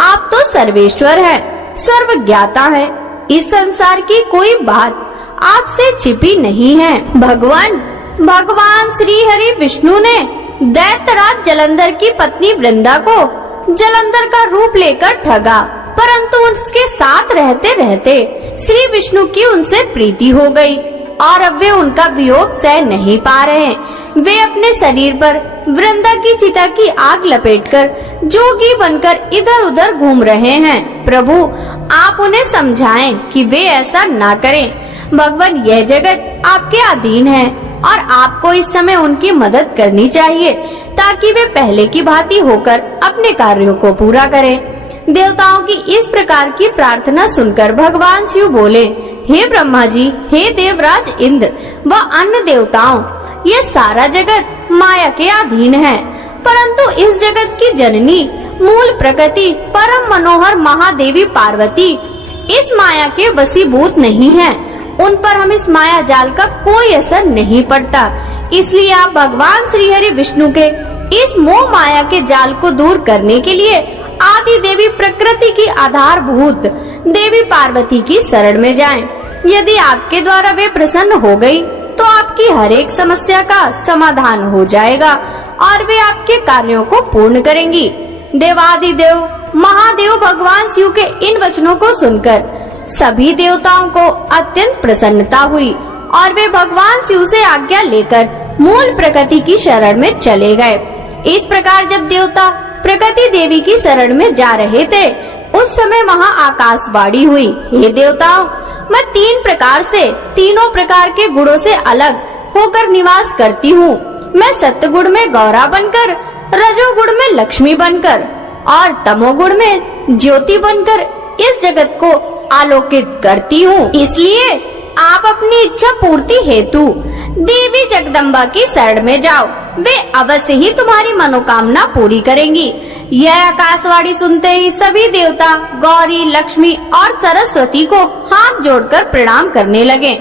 आप तो सर्वेश्वर हैं, सर्वज्ञाता हैं। इस संसार की कोई बात आपसे छिपी नहीं है। भगवान श्री हरि विष्णु ने दैत्यराज जलंधर की पत्नी वृंदा को जलंधर का रूप लेकर ठगा, परंतु उसके साथ रहते रहते श्री विष्णु की उनसे प्रीति हो गई और अब वे उनका वियोग सह नहीं पा रहे। वे अपने शरीर पर वृंदा की चिता की आग लपेटकर जोगी बनकर इधर उधर घूम रहे हैं। प्रभु, आप उन्हें समझाएं कि वे ऐसा ना करें। भगवान, यह जगत आपके अधीन है और आपको इस समय उनकी मदद करनी चाहिए ताकि वे पहले की भांति होकर अपने कार्यों को पूरा करें। देवताओं की इस प्रकार की प्रार्थना सुनकर भगवान शिव बोले, हे ब्रह्मा जी, हे देवराज इंद्र व अन्य देवताओं, ये सारा जगत माया के अधीन है, परंतु इस जगत की जननी मूल प्रकृति परम मनोहर महादेवी पार्वती इस माया के वशीभूत नहीं है। उन पर हम इस माया जाल का कोई असर नहीं पड़ता। इसलिए आप भगवान श्री हरि विष्णु के इस मोह माया के जाल को दूर करने के लिए आदि देवी प्रकृति की आधारभूत देवी पार्वती की शरण में जाएं। यदि आपके द्वारा वे प्रसन्न हो गई तो आपकी हर एक समस्या का समाधान हो जाएगा और वे आपके कार्यों को पूर्ण करेंगी। देवादिदेव महादेव भगवान शिव के इन वचनों को सुनकर सभी देवताओं को अत्यंत प्रसन्नता हुई और वे भगवान शिव से आज्ञा लेकर मूल प्रकृति की शरण में चले गए। इस प्रकार जब देवता प्रकृति देवी की शरण में जा रहे थे उस समय वहाँ आकाशवाणी हुई, हे देवताओं, मैं 3 प्रकार से, तीनों प्रकार के गुणों से अलग होकर निवास करती हूँ। मैं सत्वगुण में गौरा बनकर, रजोगुण में लक्ष्मी बनकर और तमोगुण में ज्योति बनकर इस जगत को आलोकित करती हूँ। इसलिए आप अपनी इच्छा पूर्ति हेतु देवी जगदम्बा की शरण में जाओ, वे अवश्य ही तुम्हारी मनोकामना पूरी करेंगी। यह आकाशवाणी सुनते ही सभी देवता गौरी, लक्ष्मी और सरस्वती को हाथ जोड़कर प्रणाम करने लगे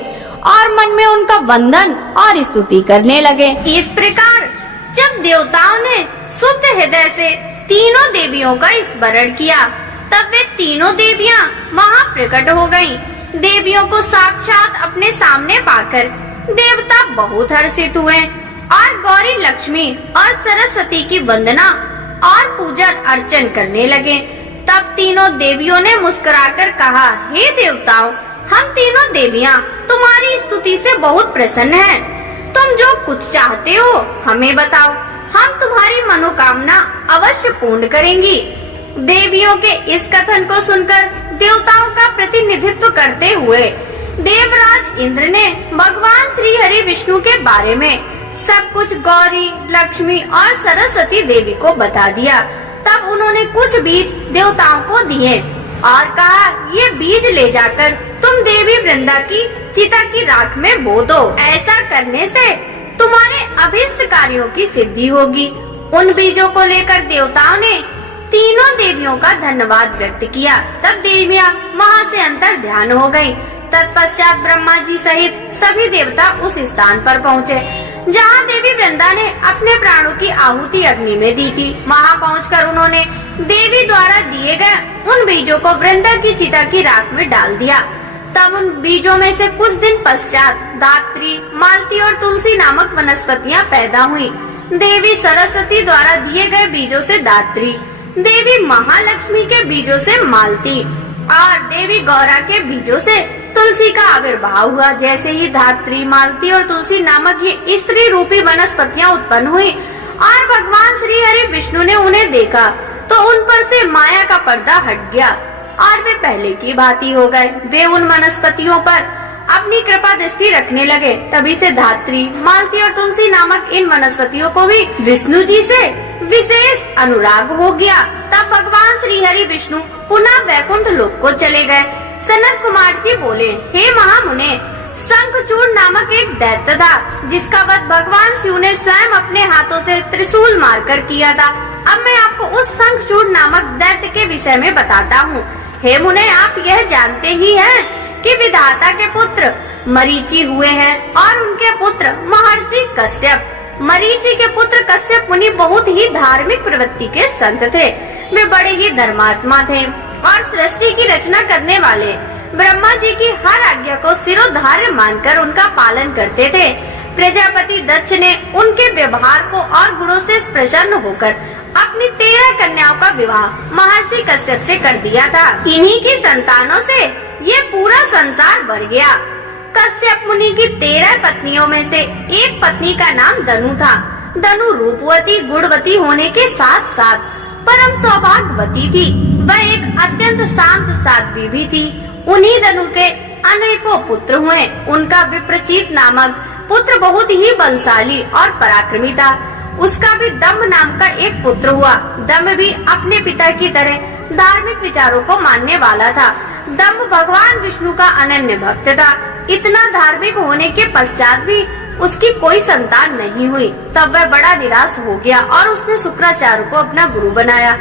और मन में उनका वंदन और स्तुति करने लगे। इस प्रकार जब देवताओं ने शुद्ध हृदय से तीनों देवियों का स्मरण किया, तब वे तीनों देवियां वहां प्रकट हो गईं। देवियों को साक्षात अपने सामने पाकर देवता बहुत हर्षित हुए और गौरी, लक्ष्मी और सरस्वती की वंदना और पूजन अर्चन करने लगे। तब तीनों देवियों ने मुस्कुराकर कहा, हे देवताओं, हम तीनों देवियां तुम्हारी स्तुति से बहुत प्रसन्न हैं। तुम जो कुछ चाहते हो हमें बताओ, हम तुम्हारी मनोकामना अवश्य पूर्ण करेंगी। देवियों के इस कथन को सुनकर देवताओं का प्रतिनिधित्व करते हुए देवराज इंद्र ने भगवान श्री हरि विष्णु के बारे में सब कुछ गौरी, लक्ष्मी और सरस्वती देवी को बता दिया। तब उन्होंने कुछ बीज देवताओं को दिए और कहा, ये बीज ले जाकर तुम देवी वृंदा की चिता की राख में बो दो। ऐसा करने से तुम्हारे अभिष्ट कार्यों की सिद्धि होगी। उन बीजों को लेकर देवताओं ने तीनों देवियों का धन्यवाद व्यक्त किया। तब देवियां वहां से अंतर ध्यान हो गयीं। तत्पश्चात ब्रह्मा जी सहित सभी देवता उस स्थान पर पहुँचे जहाँ देवी वृंदा ने अपने प्राणों की आहुति अग्नि में दी थी। वहाँ पहुंचकर उन्होंने देवी द्वारा दिए गए उन बीजों को वृंदा की चिता की राख में डाल दिया। तब उन बीजों में से कुछ दिन पश्चात धात्री, मालती और तुलसी नामक वनस्पतियाँ पैदा हुई। देवी सरस्वती द्वारा दिए गए बीजों से धात्री, देवी महालक्ष्मी के बीजों से मालती और देवी गौरा के बीजों से तुलसी का आविर्भाव हुआ। जैसे ही धात्री, मालती और तुलसी नामक ये स्त्री रूपी वनस्पतियाँ उत्पन्न हुई और भगवान श्री हरि विष्णु ने उन्हें देखा तो उन पर से माया का पर्दा हट गया और वे पहले की भांति हो गए। वे उन वनस्पतियों पर अपनी कृपा दृष्टि रखने लगे। तभी से धात्री, मालती और तुलसी नामक इन वनस्पतियों को भी विष्णु जी से विशेष अनुराग हो गया। तब भगवान श्री हरि विष्णु पुनः वैकुंठ लोक को चले गए। सनत कुमार जी बोले, हे महामुने, शंखचूड़ नामक एक दैत्य था जिसका वध भगवान शिव ने स्वयं अपने हाथों से त्रिशूल मारकर किया था। अब मैं आपको उस शंखचूड़ नामक दैत्य के विषय में बताता हूँ। हे मुने, आप यह जानते ही हैं कि विधाता के पुत्र मरीचि हुए हैं और उनके पुत्र महर्षि कश्यप। मरीचि के पुत्र कश्यप मुनि बहुत ही धार्मिक प्रवृत्ति के संत थे। वे बड़े ही धर्मात्मा थे और सृष्टि की रचना करने वाले ब्रह्मा जी की हर आज्ञा को सिरोधार्य मानकर उनका पालन करते थे। प्रजापति दक्ष ने उनके व्यवहार को और गुणों से प्रसन्न होकर अपनी 13 कन्याओं का विवाह महर्षि कश्यप से कर दिया था। इन्हीं की संतानों से ये पूरा संसार भर गया। कश्यप मुनि की 13 पत्नियों में से एक पत्नी का नाम दनु था। दनु रूपवती, गुणवती होने के साथ साथ परम सौभाग्यवती थी। वह एक अत्यंत शांत साध्वी भी थी। उन्हीं दनु के अनेकों पुत्र हुए। उनका विप्रचित नामक पुत्र बहुत ही बलशाली और पराक्रमी था। उसका भी दम्भ नाम का एक पुत्र हुआ। दम्भ भी अपने पिता की तरह धार्मिक विचारों को मानने वाला था। दम्भ भगवान विष्णु का अनन्य भक्त था। इतना धार्मिक होने के पश्चात भी उसकी कोई संतान नहीं हुई। तब वह बड़ा निराश हो गया और उसने शुक्राचार्य को अपना गुरु बनाया।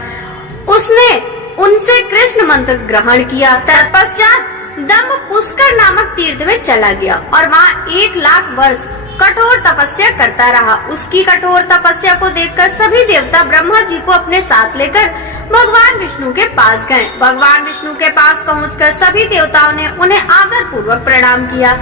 उसने उनसे कृष्ण मंत्र ग्रहण किया। तत्पश्चात दम्भ पुष्कर नामक तीर्थ में चला गया और वहाँ 1 लाख वर्ष कठोर तपस्या करता रहा। उसकी कठोर तपस्या को देखकर सभी देवता ब्रह्मा जी को अपने साथ लेकर भगवान विष्णु के पास गए। भगवान विष्णु के पास पहुंचकर सभी देवताओं ने उन्हें आदर पूर्वक प्रणाम किया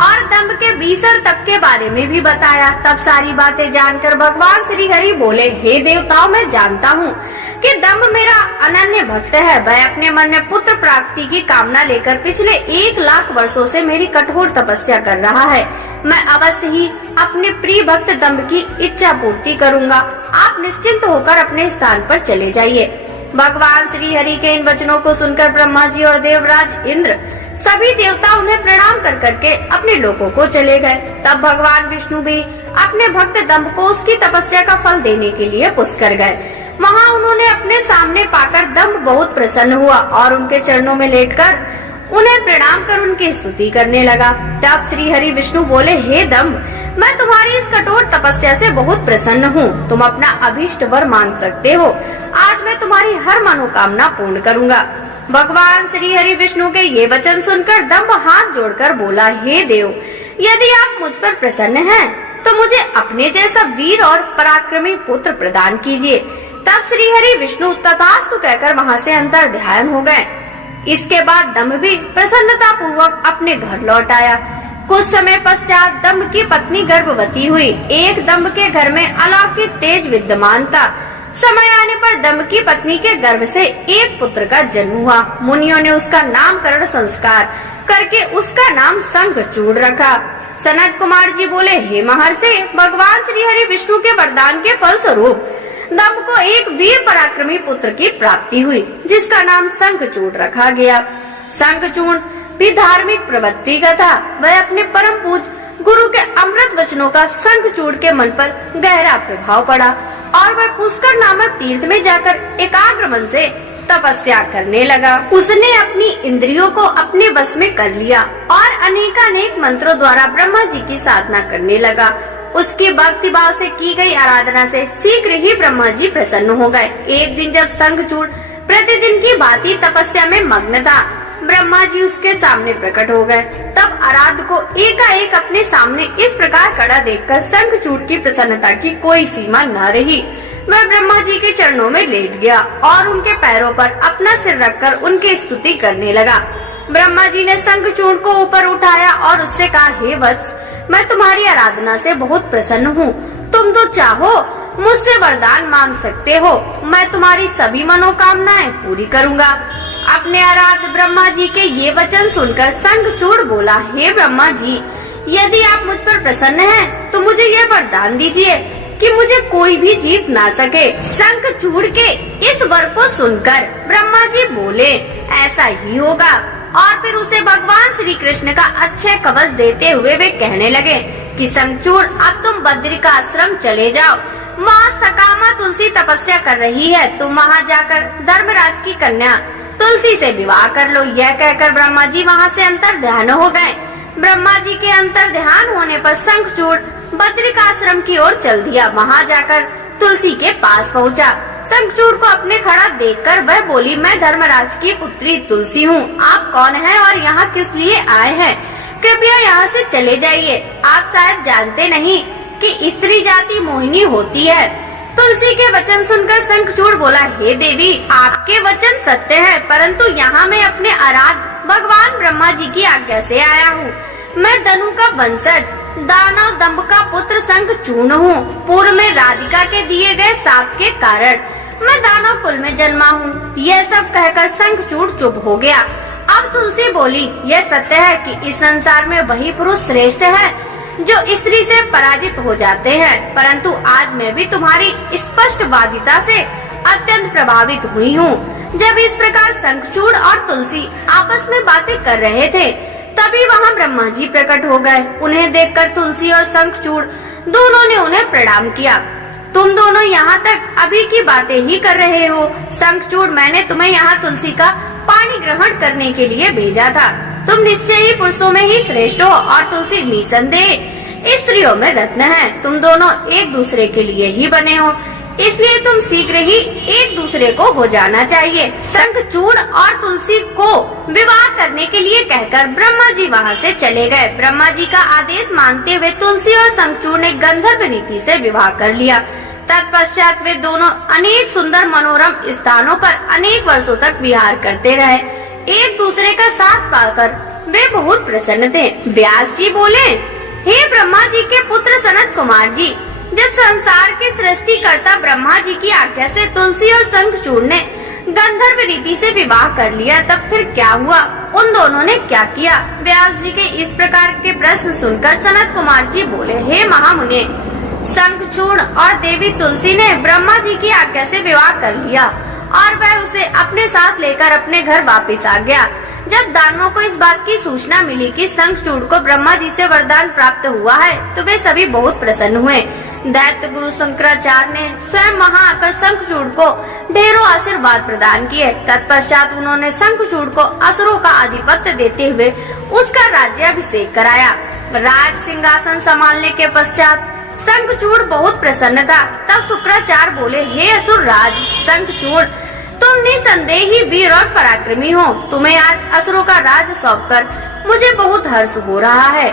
और दम्भ के भीषण तप के बारे में भी बताया। तब सारी बातें जानकर भगवान श्री हरि बोले, हे देवताओं, मैं जानता हूँ कि दम्भ मेरा अनन्य भक्त है। वह अपने मन में पुत्र प्राप्ति की कामना लेकर पिछले 1 लाख वर्षों से मेरी कठोर तपस्या कर रहा है। मैं अवश्य ही अपने प्रिय भक्त दम्भ की इच्छा पूर्ति करूंगा। आप निश्चिंत होकर अपने स्थान पर चले जाइए। भगवान श्री हरि के इन वचनों को सुनकर ब्रह्मा जी और देवराज इंद्र सभी देवता उन्हें प्रणाम कर करके अपने लोकों को चले गए। तब भगवान विष्णु भी अपने भक्त दंभ को उसकी तपस्या का फल देने के लिए पुष्कर गए। वहाँ उन्होंने अपने सामने पाकर दंभ बहुत प्रसन्न हुआ और उनके चरणों में लेटकर उन्हें प्रणाम कर उनकी स्तुति करने लगा। तब श्री हरि विष्णु बोले, हे दंभ, मैं तुम्हारी इस कठोर तपस्या से बहुत प्रसन्न हूँ। तुम अपना अभीष्ट वर मांग सकते हो। आज मैं तुम्हारी हर मनोकामना पूर्ण करूँगा। भगवान श्री हरि विष्णु के ये वचन सुनकर दंभ हाथ जोड़कर बोला, हे देव, यदि आप मुझ पर प्रसन्न हैं, तो मुझे अपने जैसा वीर और पराक्रमी पुत्र प्रदान कीजिए। तब श्री हरि विष्णु तथास्तु कहकर वहाँ से अंतर ध्यान हो गए। इसके बाद दंभ भी प्रसन्नता पूर्वक अपने घर लौट आया। कुछ समय पश्चात दंभ की पत्नी गर्भवती हुई। एक दंभ के घर में अलौकिक तेज विद्यमान था। समय आने पर दंभ की पत्नी के गर्भ से एक पुत्र का जन्म हुआ। मुनियों ने उसका नामकरण संस्कार करके उसका नाम शंखचूड़ रखा। सनत कुमार जी बोले, हे महर्षि, भगवान श्री हरि विष्णु के वरदान के फल स्वरूप दंभ को एक वीर पराक्रमी पुत्र की प्राप्ति हुई, जिसका नाम शंखचूड़ रखा गया। शंखचूड़ भी धार्मिक प्रवृत्ति का था। वह अपने परम पूज गुरु के अमृत वचनों का शंखचूड़ के मन पर गहरा प्रभाव पड़ा और वह पुष्कर नामक तीर्थ में जाकर एकाग्र मन से तपस्या करने लगा। उसने अपनी इंद्रियों को अपने वश में कर लिया और अनेकानेक मंत्रों द्वारा ब्रह्मा जी की साधना करने लगा। उसकी भक्ति भाव से की गई आराधना से शीघ्र ही ब्रह्मा जी प्रसन्न हो गए। एक दिन जब शंखचूड़ प्रतिदिन की भांति तपस्या में मग्न था, ब्रह्मा जी उसके सामने प्रकट हो गए। तब आराध्य को एकाएक अपने सामने इस प्रकार खड़ा देखकर शंखचूड़ की प्रसन्नता की कोई सीमा न रही। वह ब्रह्मा जी के चरणों में लेट गया और उनके पैरों पर अपना सिर रखकर उनकी स्तुति करने लगा। ब्रह्मा जी ने शंखचूड़ को ऊपर उठाया और उससे कहा, हे वत्स, मैं तुम्हारी आराधना से बहुत प्रसन्न हूँ। तुम तो चाहो मुझसे वरदान मांग सकते हो। मैं तुम्हारी सभी मनोकामनाएं पूरी करूँगा। अपने आराध्य ब्रह्मा जी के ये वचन सुनकर शंखचूड़ बोला, हे ब्रह्मा जी, यदि आप मुझ पर प्रसन्न हैं, तो मुझे ये वरदान दीजिए कि मुझे कोई भी जीत ना सके। शंखचूड़ के इस वर को सुनकर ब्रह्मा जी बोले, ऐसा ही होगा। और फिर उसे भगवान श्री कृष्ण का अक्षय कवच देते हुए वे कहने लगे कि शंखचूड़, अब तुम बद्रिकाश्रम चले जाओ। वहाँ सकामा तुलसी तपस्या कर रही है। तुम वहाँ जाकर धर्मराज की कन्या तुलसी से विवाह कर लो। यह कहकर ब्रह्मा जी वहाँ से अंतर ध्यान हो गए। ब्रह्मा जी के अंतर ध्यान होने पर शंखचूड़ बद्रिकाश्रम की ओर चल दिया। वहाँ जाकर तुलसी के पास पहुँचा। शंखचूड़ को अपने खड़ा देखकर वह बोली, मैं धर्मराज की पुत्री तुलसी हूँ। आप कौन हैं और यहाँ किस लिए आए हैं? कृपया यहाँ से चले जाइए। आप शायद जानते नहीं कि स्त्री जाति मोहिनी होती है। तुलसी के वचन सुनकर शंखचूड़ बोला, हे देवी, आपके वचन सत्य है, परंतु यहाँ मैं अपने आराध्य भगवान ब्रह्मा जी की आज्ञा से आया हूँ। मैं धनु का वंशज दानव दंभ का पुत्र शंखचूड़ हूँ। पूर्व में राधिका के दिए गए शाप के कारण मैं दानव कुल में जन्मा हूँ। यह सब कहकर शंखचूड़ चुप हो गया। अब तुलसी बोली, यह सत्य है कि इस संसार में वही पुरुष श्रेष्ठ है जो स्त्री से पराजित हो जाते हैं, परंतु आज मैं भी तुम्हारी स्पष्टवादिता से अत्यंत प्रभावित हुई हूँ। जब इस प्रकार शंखचूड़ और तुलसी आपस में बातें कर रहे थे, तभी वहाँ ब्रह्मा जी प्रकट हो गए। उन्हें देखकर तुलसी और शंखचूड़ दोनों ने उन्हें प्रणाम किया। तुम दोनों यहाँ तक अभी की बातें ही कर रहे हो। शंखचूड़, मैंने तुम्हें यहाँ तुलसी का पानी ग्रहण करने के लिए भेजा था। तुम निश्चय ही पुरुषों में ही श्रेष्ठ हो और तुलसी निसंदेह स्त्रियों में रत्न है। तुम दोनों एक दूसरे के लिए ही बने हो, इसलिए तुम शीघ्र ही एक दूसरे को हो जाना चाहिए। शंखचूड़ और तुलसी को विवाह करने के लिए कहकर ब्रह्मा जी वहाँ से चले गए। ब्रह्मा जी का आदेश मानते हुए तुलसी और शंखचूड़ ने गंधर्व रीति से विवाह कर लिया। तत्पश्चात वे दोनों अनेक सुंदर मनोरम स्थानों पर अनेक वर्षों तक विहार करते रहे। एक दूसरे का साथ पाकर वे बहुत प्रसन्न थे। व्यास जी बोले, हे ब्रह्मा जी के पुत्र सनत कुमार जी, जब संसार के सृष्टि कर्ता ब्रह्मा जी की आज्ञा से तुलसी और शंखचूड़ ने गंधर्व रीति से विवाह कर लिया, तब फिर क्या हुआ? उन दोनों ने क्या किया? व्यास जी के इस प्रकार के प्रश्न सुनकर सनत कुमार जी बोले, हे महामुने, शंखचूड़ और देवी तुलसी ने ब्रह्मा जी की आज्ञा से विवाह कर लिया और वह उसे अपने साथ लेकर अपने घर वापस आ गया। जब दानवों को इस बात की सूचना मिली कि शंखचूड़ को ब्रह्मा जी से वरदान प्राप्त हुआ है तो वे सभी बहुत प्रसन्न हुए। दैत्य गुरु शंकराचार्य ने स्वयं वहां आकर शंखचूड़ को ढेरों आशीर्वाद प्रदान किए। तत्पश्चात उन्होंने शंखचूड़ को असुरों का आधिपत्य देते हुए उसका राज्याभिषेक कराया। राज सिंहासन संभालने के पश्चात शंखचूड़ बहुत प्रसन्न था। तब शुक्राचार्य बोले, हे असुर राज शंखचूड़, तुम निसंदेह ही वीर और पराक्रमी हो। तुम्हें आज असुरों का राज सौंपकर मुझे बहुत हर्ष हो रहा है।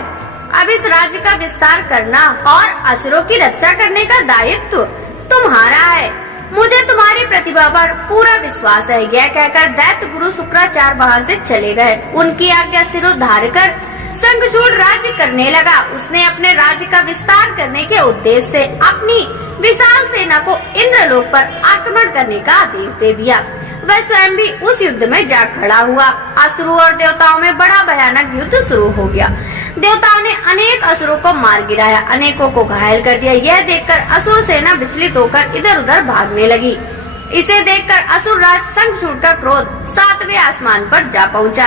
अब इस राज्य का विस्तार करना और असुरों की रक्षा करने का दायित्व तुम्हारा है। मुझे तुम्हारी प्रतिभा पर पूरा विश्वास है। यह कहकर दैत्य गुरु शुक्राचार्य वहाँ से चले गए। उनकी आज्ञा सिरोधार्य कर शंखचूड़ राज्य करने लगा। उसने अपने राज्य का विस्तार करने के उद्देश्य से अपनी विशाल सेना को इंद्रलोक पर आक्रमण करने का आदेश दे दिया। वह स्वयं भी उस युद्ध में जा खड़ा हुआ। असुरों और देवताओं में बड़ा भयानक युद्ध शुरू हो गया। देवताओं ने अनेक असुरों को मार गिराया, अनेकों को घायल कर दिया। यह देखकर असुर सेना विचलित होकर इधर उधर भागने लगी। इसे देखकर असुर राज शंखचूड़ का क्रोध 7वें आसमान पर जा पहुंचा।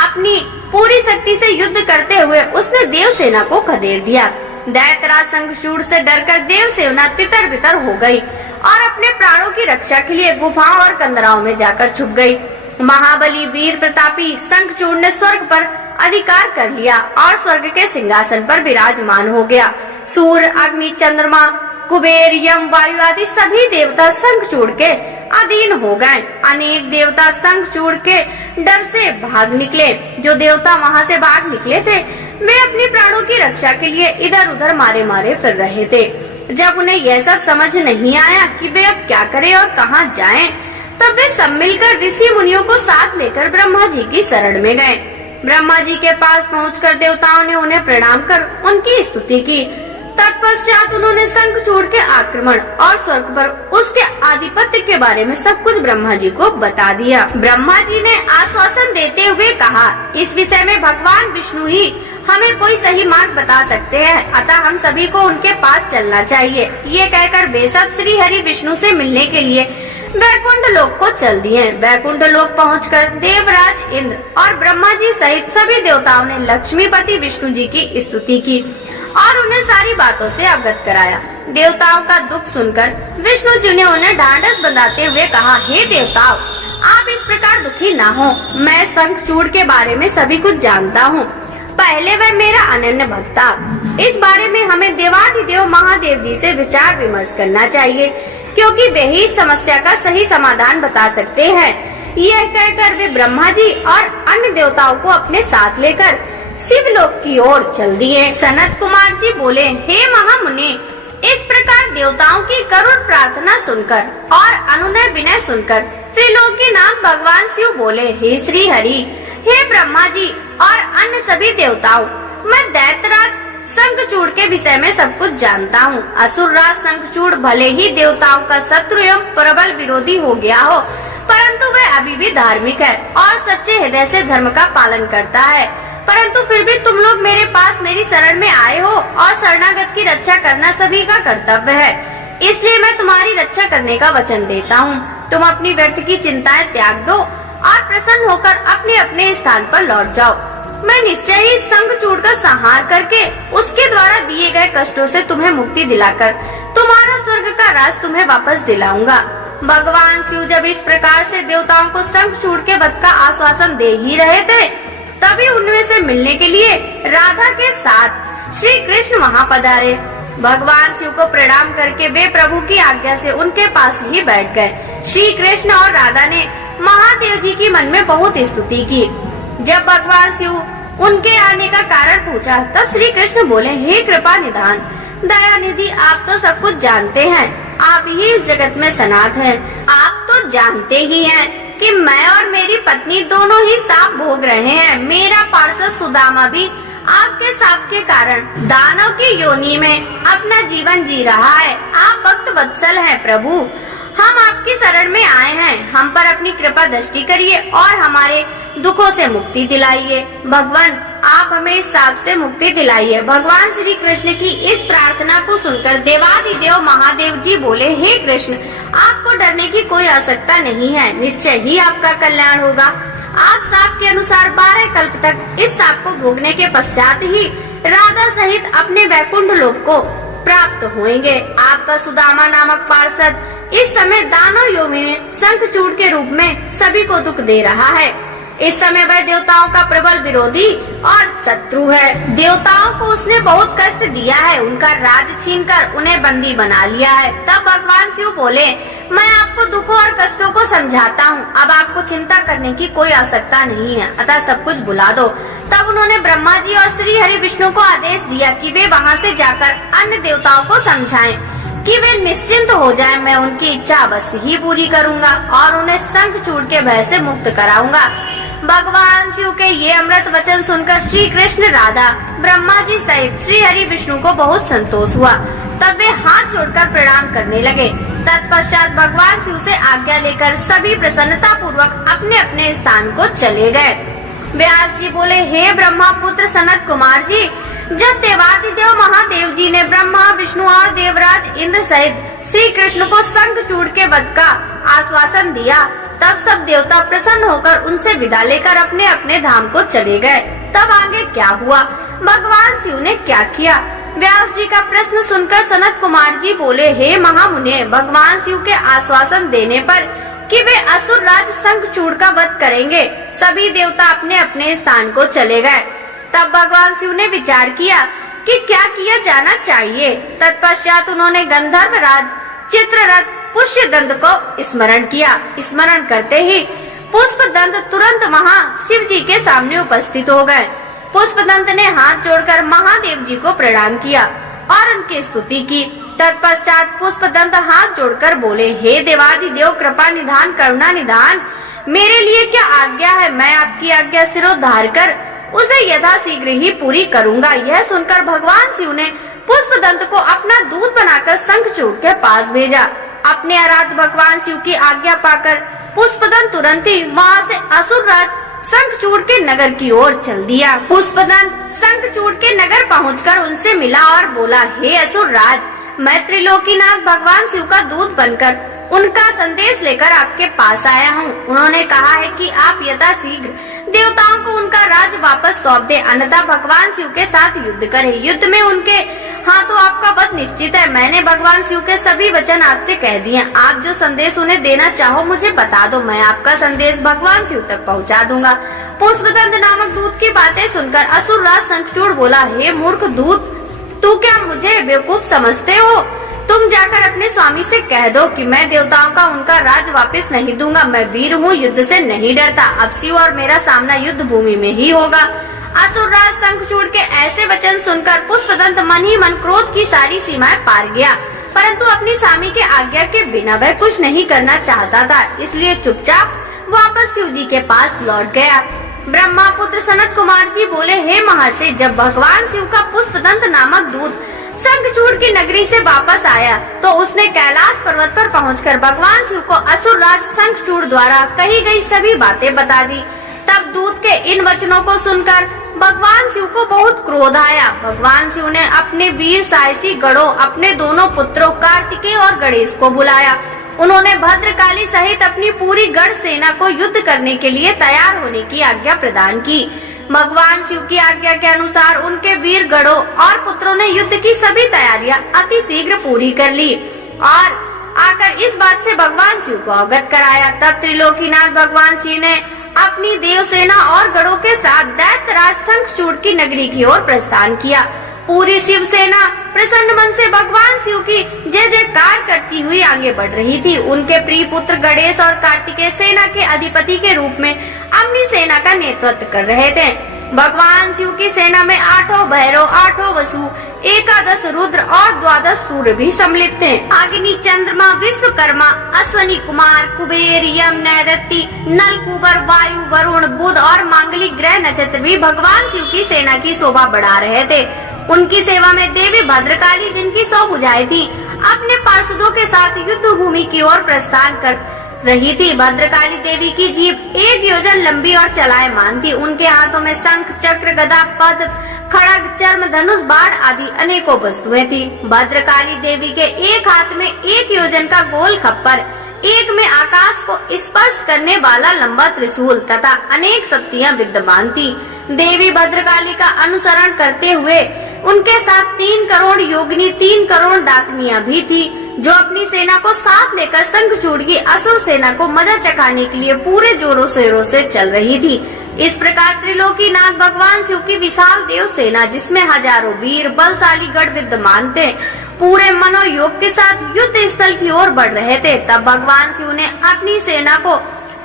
अपनी पूरी शक्ति से युद्ध करते हुए उसने देव सेना को खदेड़ दिया। दैत्यराज शंखचूड़ से डरकर देव सेना तितर बितर हो गई और अपने प्राणों की रक्षा के लिए गुफाओं और कंदराओं में जाकर छुप गई। महाबली वीर प्रतापी शंखचूड़ ने स्वर्ग पर अधिकार कर लिया और स्वर्ग के सिंहासन पर विराजमान हो गया। सूर्य, अग्नि, चंद्रमा, कुबेर, यम, वायु आदि सभी देवता शंखचूड़ के अधीन हो गए। अनेक देवता शंखचूड़ के डर से भाग निकले। जो देवता वहां से भाग निकले थे वे अपने प्राणों की रक्षा के लिए इधर उधर मारे मारे फिर रहे थे। जब उन्हें यह सब समझ नहीं आया कि वे अब क्या करें और कहां जाएं, तब वे सब मिलकर ऋषि मुनियों को साथ लेकर ब्रह्मा जी की शरण में गए। ब्रह्मा जी के पास पहुंचकर देवताओं ने उन्हें प्रणाम कर उनकी स्तुति की। तत्पश्चात उन्होंने शंखचूड़ के आक्रमण और स्वर्ग पर उसके आधिपत्य के बारे में सब कुछ ब्रह्मा जी को बता दिया। ब्रह्मा जी ने आश्वासन देते हुए कहा, इस विषय में भगवान विष्णु ही हमें कोई सही मार्ग बता सकते हैं, अतः हम सभी को उनके पास चलना चाहिए। ये कहकर वे सब श्री हरि विष्णु से मिलने के लिए वैकुंठ लोक को चल दिए। वैकुंठ लोक पहुंचकर देवराज इंद्र और ब्रह्मा जी सहित सभी देवताओं ने लक्ष्मीपति विष्णु जी की स्तुति की और उन्हें सारी बातों से अवगत कराया। देवताओं का दुख सुनकर विष्णु जी ने उन्हें ढांढस बंधाते हुए कहा, हे देवताओं, आप इस प्रकार दुखी ना हो। मैं शंखचूड़ के बारे में सभी कुछ जानता हूँ। पहले वह मेरा अनन्य भक्त था। इस बारे में हमें देवाधिदेव महादेव जी से विचार विमर्श करना चाहिए, क्योंकि वे ही इस समस्या का सही समाधान बता सकते हैं। यह कहकर वे ब्रह्मा जी और अन्य देवताओं को अपने साथ लेकर शिवलोक की ओर चल दिए। सनत कुमार जी बोले, हे महामुनि, इस प्रकार देवताओं की करुण प्रार्थना सुनकर और अनुनय विनय सुनकर त्रिलोकी नाथ भगवान शिव बोले, हे श्री हरि, हे ब्रह्मा जी और अन्य सभी देवताओं, मैं दैत्यराज शंखचूड़ के विषय में सब कुछ जानता हूँ। असुर राज शंखचूड़ भले ही देवताओं का शत्रु एवं प्रबल विरोधी हो गया हो, परंतु वह अभी भी धार्मिक है और सच्चे हृदय से धर्म का पालन करता है। परंतु फिर भी तुम लोग मेरे पास मेरी शरण में आए हो और शरणागत की रक्षा करना सभी का कर्तव्य है, इसलिए मैं तुम्हारी रक्षा करने का वचन देता हूँ। तुम अपनी व्यर्थ की चिंताएं त्याग दो और प्रसन्न होकर अपने अपने स्थान पर लौट जाओ। मैं निश्चय ही शंखचूड़ का संहार करके उसके द्वारा दिए गए कष्टों से तुम्हें मुक्ति दिलाकर तुम्हारा स्वर्ग का राज तुम्हें वापस दिलाऊंगा। भगवान शिव जब इस प्रकार से देवताओं को शंखचूड़ के वध का आश्वासन दे ही रहे थे, तभी उनमें से मिलने के लिए राधा के साथ श्री कृष्ण वहाँ पधारे। भगवान शिव को प्रणाम करके वे प्रभु की आज्ञा से उनके पास ही बैठ गए। श्री कृष्ण और राधा ने महादेव जी की मन में बहुत स्तुति की। जब भगवान शिव उनके आने का कारण पूछा, तब श्री कृष्ण बोले, हे कृपा निधान दया निधि, आप तो सब कुछ जानते हैं, आप ही इस जगत में सनाथ हैं। आप तो जानते ही हैं कि मैं और मेरी पत्नी दोनों ही साप भोग रहे हैं। मेरा पार्षद सुदामा भी आपके साप के कारण दानव की योनि में अपना जीवन जी रहा है। आप भक्त वत्सल हैं प्रभु, हम आपकी शरण में आए हैं। हम पर अपनी कृपा दृष्टि करिए और हमारे दुखों से मुक्ति दिलाइए। भगवान, आप हमें इस शाप से मुक्ति दिलाइए। भगवान श्री कृष्ण की इस प्रार्थना को सुनकर देवाधिदेव महादेव जी बोले, हे कृष्ण, आपको डरने की कोई आवश्यकता नहीं है, निश्चय ही आपका कल्याण होगा। आप शाप के अनुसार 12 कल्प तक इस शाप को भोगने के पश्चात ही राधा सहित अपने वैकुंठ लोक को प्राप्त होंगे। आपका सुदामा नामक पार्षद इस समय दानव योनि में शंखचूड़ के रूप में सभी को दुख दे रहा है। इस समय वह देवताओं का प्रबल विरोधी और शत्रु है। देवताओं को उसने बहुत कष्ट दिया है, उनका राज छीनकर उन्हें बंदी बना लिया है। तब भगवान शिव बोले, मैं आपको दुखों और कष्टों को समझाता हूँ, अब आपको चिंता करने की कोई आवश्यकता नहीं है, अतः सब कुछ भुला दो। तब उन्होंने ब्रह्मा जी और श्री हरि विष्णु को आदेश दिया कि वे वहाँ से जाकर अन्य देवताओं को समझाएं कि वे निश्चिंत हो जाएं, मैं उनकी इच्छा अवश्य ही पूरी करूँगा और उन्हें शंखचूड़ के भय से मुक्त कराऊंगा। भगवान शिव के ये अमृत वचन सुनकर श्री कृष्ण, राधा, ब्रह्मा जी सहित श्री हरि विष्णु को बहुत संतोष हुआ। तब वे हाथ जोड़कर प्रणाम करने लगे। तत्पश्चात भगवान शिव से आज्ञा लेकर सभी प्रसन्नता पूर्वक अपने अपने स्थान को चले गए। व्यास जी बोले, हे ब्रह्मा पुत्र सनत कुमार जी, जब देवाधिदेव महादेव जी ने ब्रह्मा, विष्णु और देवराज इंद्र सहित श्री कृष्ण को शंखचूड़ के वध का आश्वासन दिया, तब सब देवता प्रसन्न होकर उनसे विदा लेकर अपने अपने धाम को चले गए। तब आगे क्या हुआ, भगवान शिव ने क्या किया? व्यास जी का प्रश्न सुनकर सनत कुमार जी बोले, हे महामुने, भगवान शिव के आश्वासन देने पर कि वे असुर राज शंखचूड़ का वध करेंगे, सभी देवता अपने अपने स्थान को चले गए। तब भगवान शिव ने विचार किया कि क्या किया जाना चाहिए। तत्पश्चात उन्होंने गंधर्व राज चित्ररथ पुष्यदंत को स्मरण किया। स्मरण करते ही पुष्पदंत तुरंत वहाँ शिव जी के सामने उपस्थित हो गए। पुष्पदंत ने हाथ जोड़कर महादेव जी को प्रणाम किया और उनकी स्तुति की। तत्पश्चात पुष्पदंत हाथ जोड़कर बोले, हे देवाधिदेव, कृपा निधान, करुणा निधान, मेरे लिए क्या आज्ञा है? मैं आपकी आज्ञा सिरोधार कर उसे यथाशीघ्र ही पूरी करूँगा। यह सुनकर भगवान शिव ने पुष्पदंत को अपना दूत बनाकर शंखचूड़ के पास भेजा। अपने आराध्य भगवान शिव की आज्ञा पाकर पुष्पदंत तुरंत ही वहाँ से असुरराज शंखचूड़ के नगर की ओर चल दिया। पुष्पदंत शंखचूड़ के नगर पहुंचकर उनसे मिला और बोला, हे असुरराज, मैं त्रिलोकीनाथ भगवान शिव का दूत बनकर उनका संदेश लेकर आपके पास आया हूँ। उन्होंने कहा है कि आप यथाशीघ्र देवताओं को उनका राज वापस सौंप दे, अन्यथा भगवान शिव के साथ युद्ध करें। युद्ध में उनके हाथों आपका वध निश्चित है। मैंने भगवान शिव के सभी वचन आपसे कह दिए। आप जो संदेश उन्हें देना चाहो मुझे बता दो, मैं आपका संदेश भगवान शिव तक पहुँचा दूंगा। पुष्पदंत नामक दूत की बातें सुनकर असुरराज शंखचूड़ बोला, हे मूर्ख दूत, तू क्या मुझे बेवकूफ समझते हो? तुम जाकर अपने स्वामी से कह दो कि मैं देवताओं का उनका राज वापस नहीं दूंगा। मैं वीर हूँ, युद्ध से नहीं डरता। अब शिव और मेरा सामना युद्ध भूमि में ही होगा। असुरराज शंखचूड़ के ऐसे वचन सुनकर पुष्पदंत मन ही मन क्रोध की सारी सीमाएं पार गया, परंतु अपनी स्वामी के आज्ञा के बिना वह कुछ नहीं करना चाहता था, इसलिए चुपचाप वापस शिव जी के पास लौट गया। ब्रह्मा पुत्र सनत कुमार जी बोले, हे महर्षि, जब भगवान शिव का पुष्पदंत नामक दूत शंखचूड़ की नगरी से वापस आया तो उसने कैलाश पर्वत पर पहुंचकर भगवान शिव को असुरराज शंखचूड़ द्वारा कही गई सभी बातें बता दी। तब दूत के इन वचनों को सुनकर भगवान शिव को बहुत क्रोध आया। भगवान शिव ने अपने वीर साहसी गणों, अपने दोनों पुत्रों कार्तिकेय और गणेश को बुलाया। उन्होंने भद्रकाली सहित अपनी पूरी गण सेना को युद्ध करने के लिए तैयार होने की आज्ञा प्रदान की। भगवान शिव की आज्ञा के अनुसार उनके वीर गणों और पुत्रों ने युद्ध की सभी तैयारियां अति शीघ्र पूरी कर ली और आकर इस बात से भगवान शिव को अवगत कराया। तब त्रिलोकीनाथ भगवान शिव ने अपनी देव सेना और गणों के साथ दैत्यराज शंखचूड़ की नगरी की ओर प्रस्थान किया। पूरी शिव सेना प्रसन्न मन से भगवान शिव की जय जयकार करती हुई आगे बढ़ रही थी। उनके प्रिय पुत्र गणेश और कार्तिकेय सेना के अधिपति के रूप में अपनी सेना का नेतृत्व कर रहे थे। भगवान शिव की सेना में 8 भैरव, 8 वसु, 11 रुद्र और 12 सूर्य भी सम्मिलित थे। अग्नि, चंद्रमा, विश्वकर्मा, अश्वनी कुमार, कुबेर, यम, नैऋत्य, नल, कुबर, वायु, वरुण, बुध और मांगलिक ग्रह नक्षत्र भी भगवान शिव की सेना की शोभा बढ़ा रहे थे। उनकी सेवा में देवी भद्रकाली, जिनकी 100 भुजाएं थी, अपने पार्षदों के साथ युद्ध भूमि की ओर प्रस्थान कर रही थी। भद्रकाली देवी की जीभ 1 योजन लंबी और चलायमान थी। उनके हाथों में शंख, चक्र, गदा, पद, खड़ग, चर्म, धनुष, बाण आदि अनेकों वस्तुएं थी। भद्रकाली देवी के एक हाथ में 1 योजन का गोल खप्पर, एक में आकाश को स्पर्श करने वाला लंबा त्रिशूल तथा अनेक शक्तियां विद्यमान थी। देवी भद्रकाली का अनुसरण करते हुए उनके साथ 3 करोड़ योगिनी, 3 करोड़ डाकनियां भी थी, जो अपनी सेना को साथ लेकर शंखचूड़ की असुर सेना को मजा चखाने के लिए पूरे जोरों शोरों से चल रही थी। इस प्रकार त्रिलोकीनाथ भगवान शिव की विशाल देव सेना, जिसमें हजारों वीर बलशाली गढ़ विद्यमान थे, पूरे मनोयोग के साथ युद्ध स्थल की ओर बढ़ रहे थे। तब भगवान शिव ने अपनी सेना को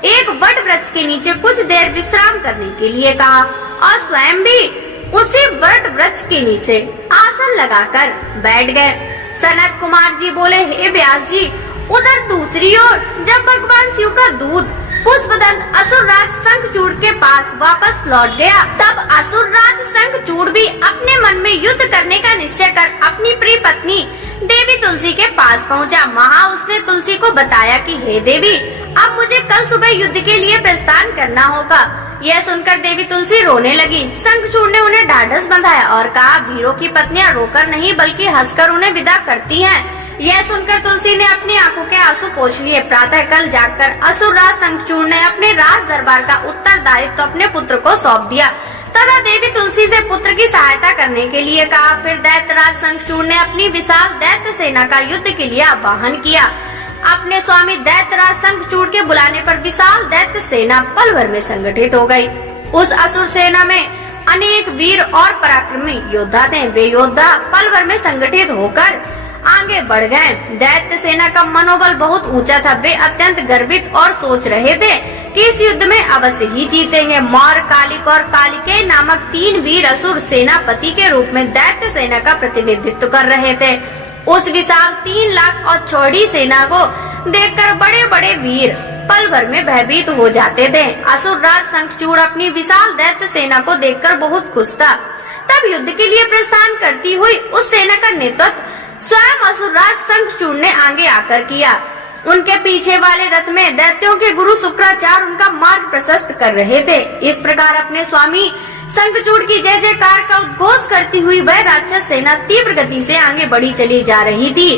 एक वट वृक्ष के नीचे कुछ देर विश्राम करने के लिए कहा और स्वयं भी उसी वट वृक्ष के नीचे आसन लगाकर बैठ गए। सनत कुमार जी बोले, हे व्यास जी, उधर दूसरी ओर जब भगवान शिव का दूत पुष्पदंत असुरराज शंखचूड़ के पास वापस लौट गया, तब असुरराज शंखचूड़ भी अपने मन में युद्ध करने का निश्चय कर अपनी प्रिय पत्नी देवी तुलसी के पास पहुंचा। वहाँ उसने तुलसी को बताया कि हे देवी, अब मुझे कल सुबह युद्ध के लिए प्रस्थान करना होगा। यह सुनकर देवी तुलसी रोने लगी। शंखचूड़ ने उन्हें ढाढ़स बंधाया और कहा, वीरों की पत्नियां रोकर नहीं बल्कि हंसकर उन्हें विदा करती हैं। यह सुनकर तुलसी ने अपनी आंखों के आंसू पोंछ लिए। प्रातः कल जागकर असुरराज शंखचूड़ ने अपने राज दरबार का उत्तरदायित्व अपने पुत्र को सौंप दिया तथा देवी तुलसी से पुत्र की सहायता करने के लिए कहा। फिर दैत्यराज शंखचूड़ ने अपनी विशाल दैत्य सेना का युद्ध के लिए आह्वान किया। अपने स्वामी दैत्यराज शंखचूड़ के बुलाने पर विशाल दैत्य सेना पल भर में संगठित हो गई। उस असुर सेना में अनेक वीर और पराक्रमी योद्धा थे। वे योद्धा पल भर में संगठित होकर आगे बढ़ गए। दैत्य सेना का मनोबल बहुत ऊंचा था। वे अत्यंत गर्वित और सोच रहे थे कि इस युद्ध में अवश्य ही जीतेंगे। मौर, कालिक और कालिकेय नामक 3 वीर असुर सेनापति के रूप में दैत्य सेना का प्रतिनिधित्व कर रहे थे। उस विशाल 3 लाख और चौड़ी सेना को देखकर बड़े बड़े वीर पल भर में भयभीत हो जाते थे। असुरराज शंखचूड़ अपनी विशाल दैत्य सेना को देखकर बहुत खुश था। तब युद्ध के लिए प्रस्थान करती हुई उस सेना का नेतृत्व स्वयं असुरराज शंखचूड़ ने आगे आकर किया। उनके पीछे वाले रथ में दैत्यों के गुरु शुक्राचार्य उनका मार्ग प्रशस्त कर रहे थे। इस प्रकार अपने स्वामी शंखचूड़ की जय जयकार का उद्घोष करती हुई वह राक्षस सेना तीव्र गति से आगे बढ़ी चली जा रही थी।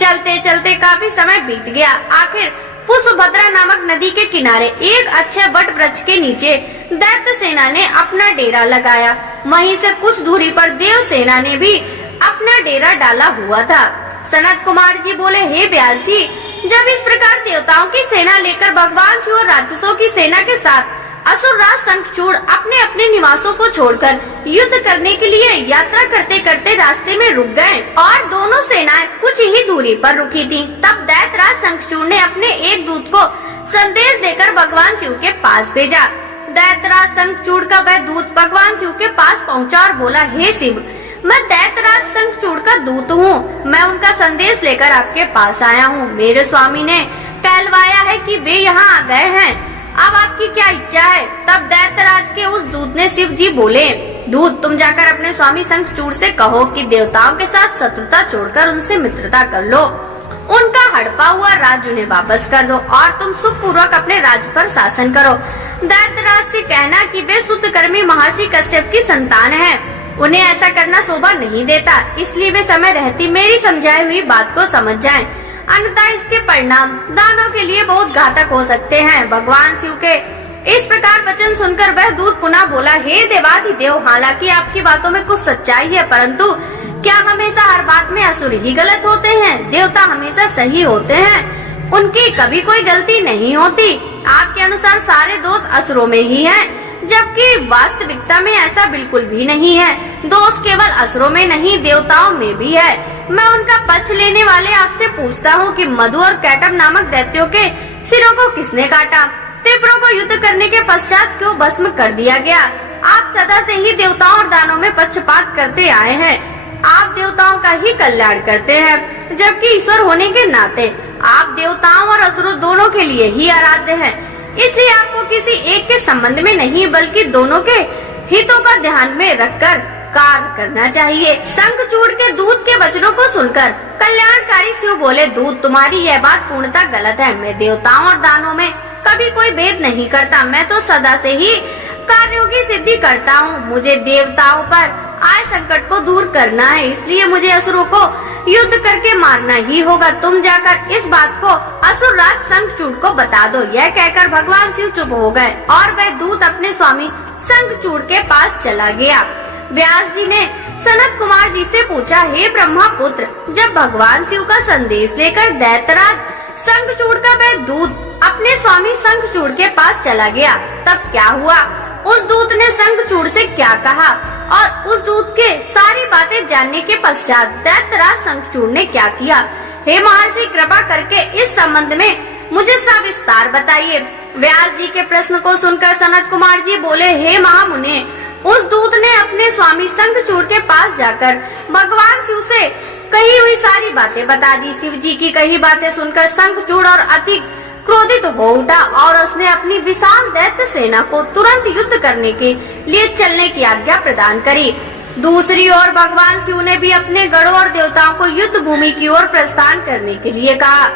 चलते चलते काफी समय बीत गया। आखिर पुष्पभद्रा नामक नदी के किनारे एक अच्छे वट वृक्ष के नीचे दैत्य सेना ने अपना डेरा लगाया। वहीं से कुछ दूरी पर देव सेना ने भी अपना डेरा डाला हुआ था। सनत कुमार जी बोले, हे व्यास जी, जब इस प्रकार देवताओं की सेना लेकर भगवान शिव और राक्षसों की सेना के साथ असुरराज शंखचूड़ अपने अपने निवासों को छोड़कर युद्ध करने के लिए यात्रा करते करते रास्ते में रुक गए और दोनों सेनाएं कुछ ही दूरी पर रुकी थीं। तब दैत्यराज शंखचूड़ ने अपने एक दूत को संदेश देकर भगवान शिव के पास भेजा। दैत्यराज शंखचूड़ का वह दूत भगवान शिव के पास पहुंचा और बोला, हे शिव, मैं दैत्यराज शंखचूड़ का दूत हूँ। मैं उनका संदेश लेकर आपके पास आया हूँ। मेरे स्वामी ने कहलवाया है कि वे यहाँ आ गए हैं। अब आपकी क्या इच्छा है? तब दैत्यराज के उस दूत ने शिव जी बोले, दूत, तुम जाकर अपने स्वामी शंखचूड़ से कहो कि देवताओं के साथ शत्रुता छोड़कर उनसे मित्रता कर लो। उनका हड़पा हुआ राज्य उन्हें वापस कर दो और तुम सुखपूर्वक अपने राज्य पर शासन करो। दैत्यराज से कहना कि वे शुद्धकर्मी महर्षि कश्यप की संतान हैं। उन्हें ऐसा करना शोभा नहीं देता, इसलिए वे समय रहती मेरी समझाई हुई बात को समझ जाएं। अन्यथा इसके परिणाम दानों के लिए बहुत घातक हो सकते हैं। भगवान शिव के इस प्रकार वचन सुनकर वह दूत पुनः बोला, हे देवाधिदेव, हालांकि आपकी बातों में कुछ सच्चाई है, परंतु क्या हमेशा हर बात में असुर ही गलत होते हैं? देवता हमेशा सही होते हैं, उनकी कभी कोई गलती नहीं होती। आपके अनुसार सारे दोष असुरों में ही हैं, जबकि वास्तविकता में ऐसा बिल्कुल भी नहीं है। दोष केवल असुरों में नहीं, देवताओं में भी है। मैं उनका पक्ष लेने वाले आपसे पूछता हूँ कि मधु और कैटभ नामक दैत्यों के सिरों को किसने काटा? त्रिपुरों को युद्ध करने के पश्चात क्यों भस्म कर दिया गया? आप सदा से ही देवताओं और दानों में पक्षपात करते आए हैं। आप देवताओं का ही कल्याण करते हैं, जबकि ईश्वर होने के नाते आप देवताओं और असुरों दोनों के लिए ही आराध्य हैं। इसलिए आपको किसी एक के संबंध में नहीं बल्कि दोनों के हितों का ध्यान में रखकर कार्य करना चाहिए। शंखचूड़ के दूत के वचनों को सुनकर कल्याणकारी शिव बोले, दूत तुम्हारी यह बात पूर्णतः गलत है। मैं देवताओं और दानों में कभी कोई भेद नहीं करता। मैं तो सदा से ही कार्यों की सिद्धि करता हूँ। मुझे देवताओं पर आए संकट को दूर करना है, इसलिए मुझे असुरों को युद्ध करके मारना ही होगा। तुम जाकर इस बात को असुरराज शंखचूड़ को बता दो। यह कहकर भगवान शिव चुप हो गए और वह दूत अपने स्वामी शंखचूड़ के पास चला गया। व्यास जी ने सनत कुमार जी से पूछा, हे ब्रह्मा पुत्र, जब भगवान शिव का संदेश लेकर दैत्यराज शंखचूड़ का वह दूत अपने स्वामी शंखचूड़ के पास चला गया, तब क्या हुआ? उस दूत ने शंखचूड़ से क्या कहा और उस दूत के सारी बातें जानने के पश्चात दैत्यराज शंखचूड़ ने क्या किया? हे महर्षि, कृपा करके इस संबंध में मुझे सविस्तार बताइए। व्यास जी के प्रश्न को सुनकर सनत कुमार जी बोले, हे महामुने, उस दूत ने अपने स्वामी शंखचूड़ के पास जाकर भगवान शिव से कही हुई सारी बातें बता दी। शिव जी की कही बातें सुनकर शंखचूड़ और अति क्रोधित हो उठा और उसने अपनी विशाल दैत्य सेना को तुरंत युद्ध करने के लिए चलने की आज्ञा प्रदान करी। दूसरी ओर भगवान शिव ने भी अपने गणों और देवताओं को युद्ध भूमि की ओर प्रस्थान करने के लिए कहा।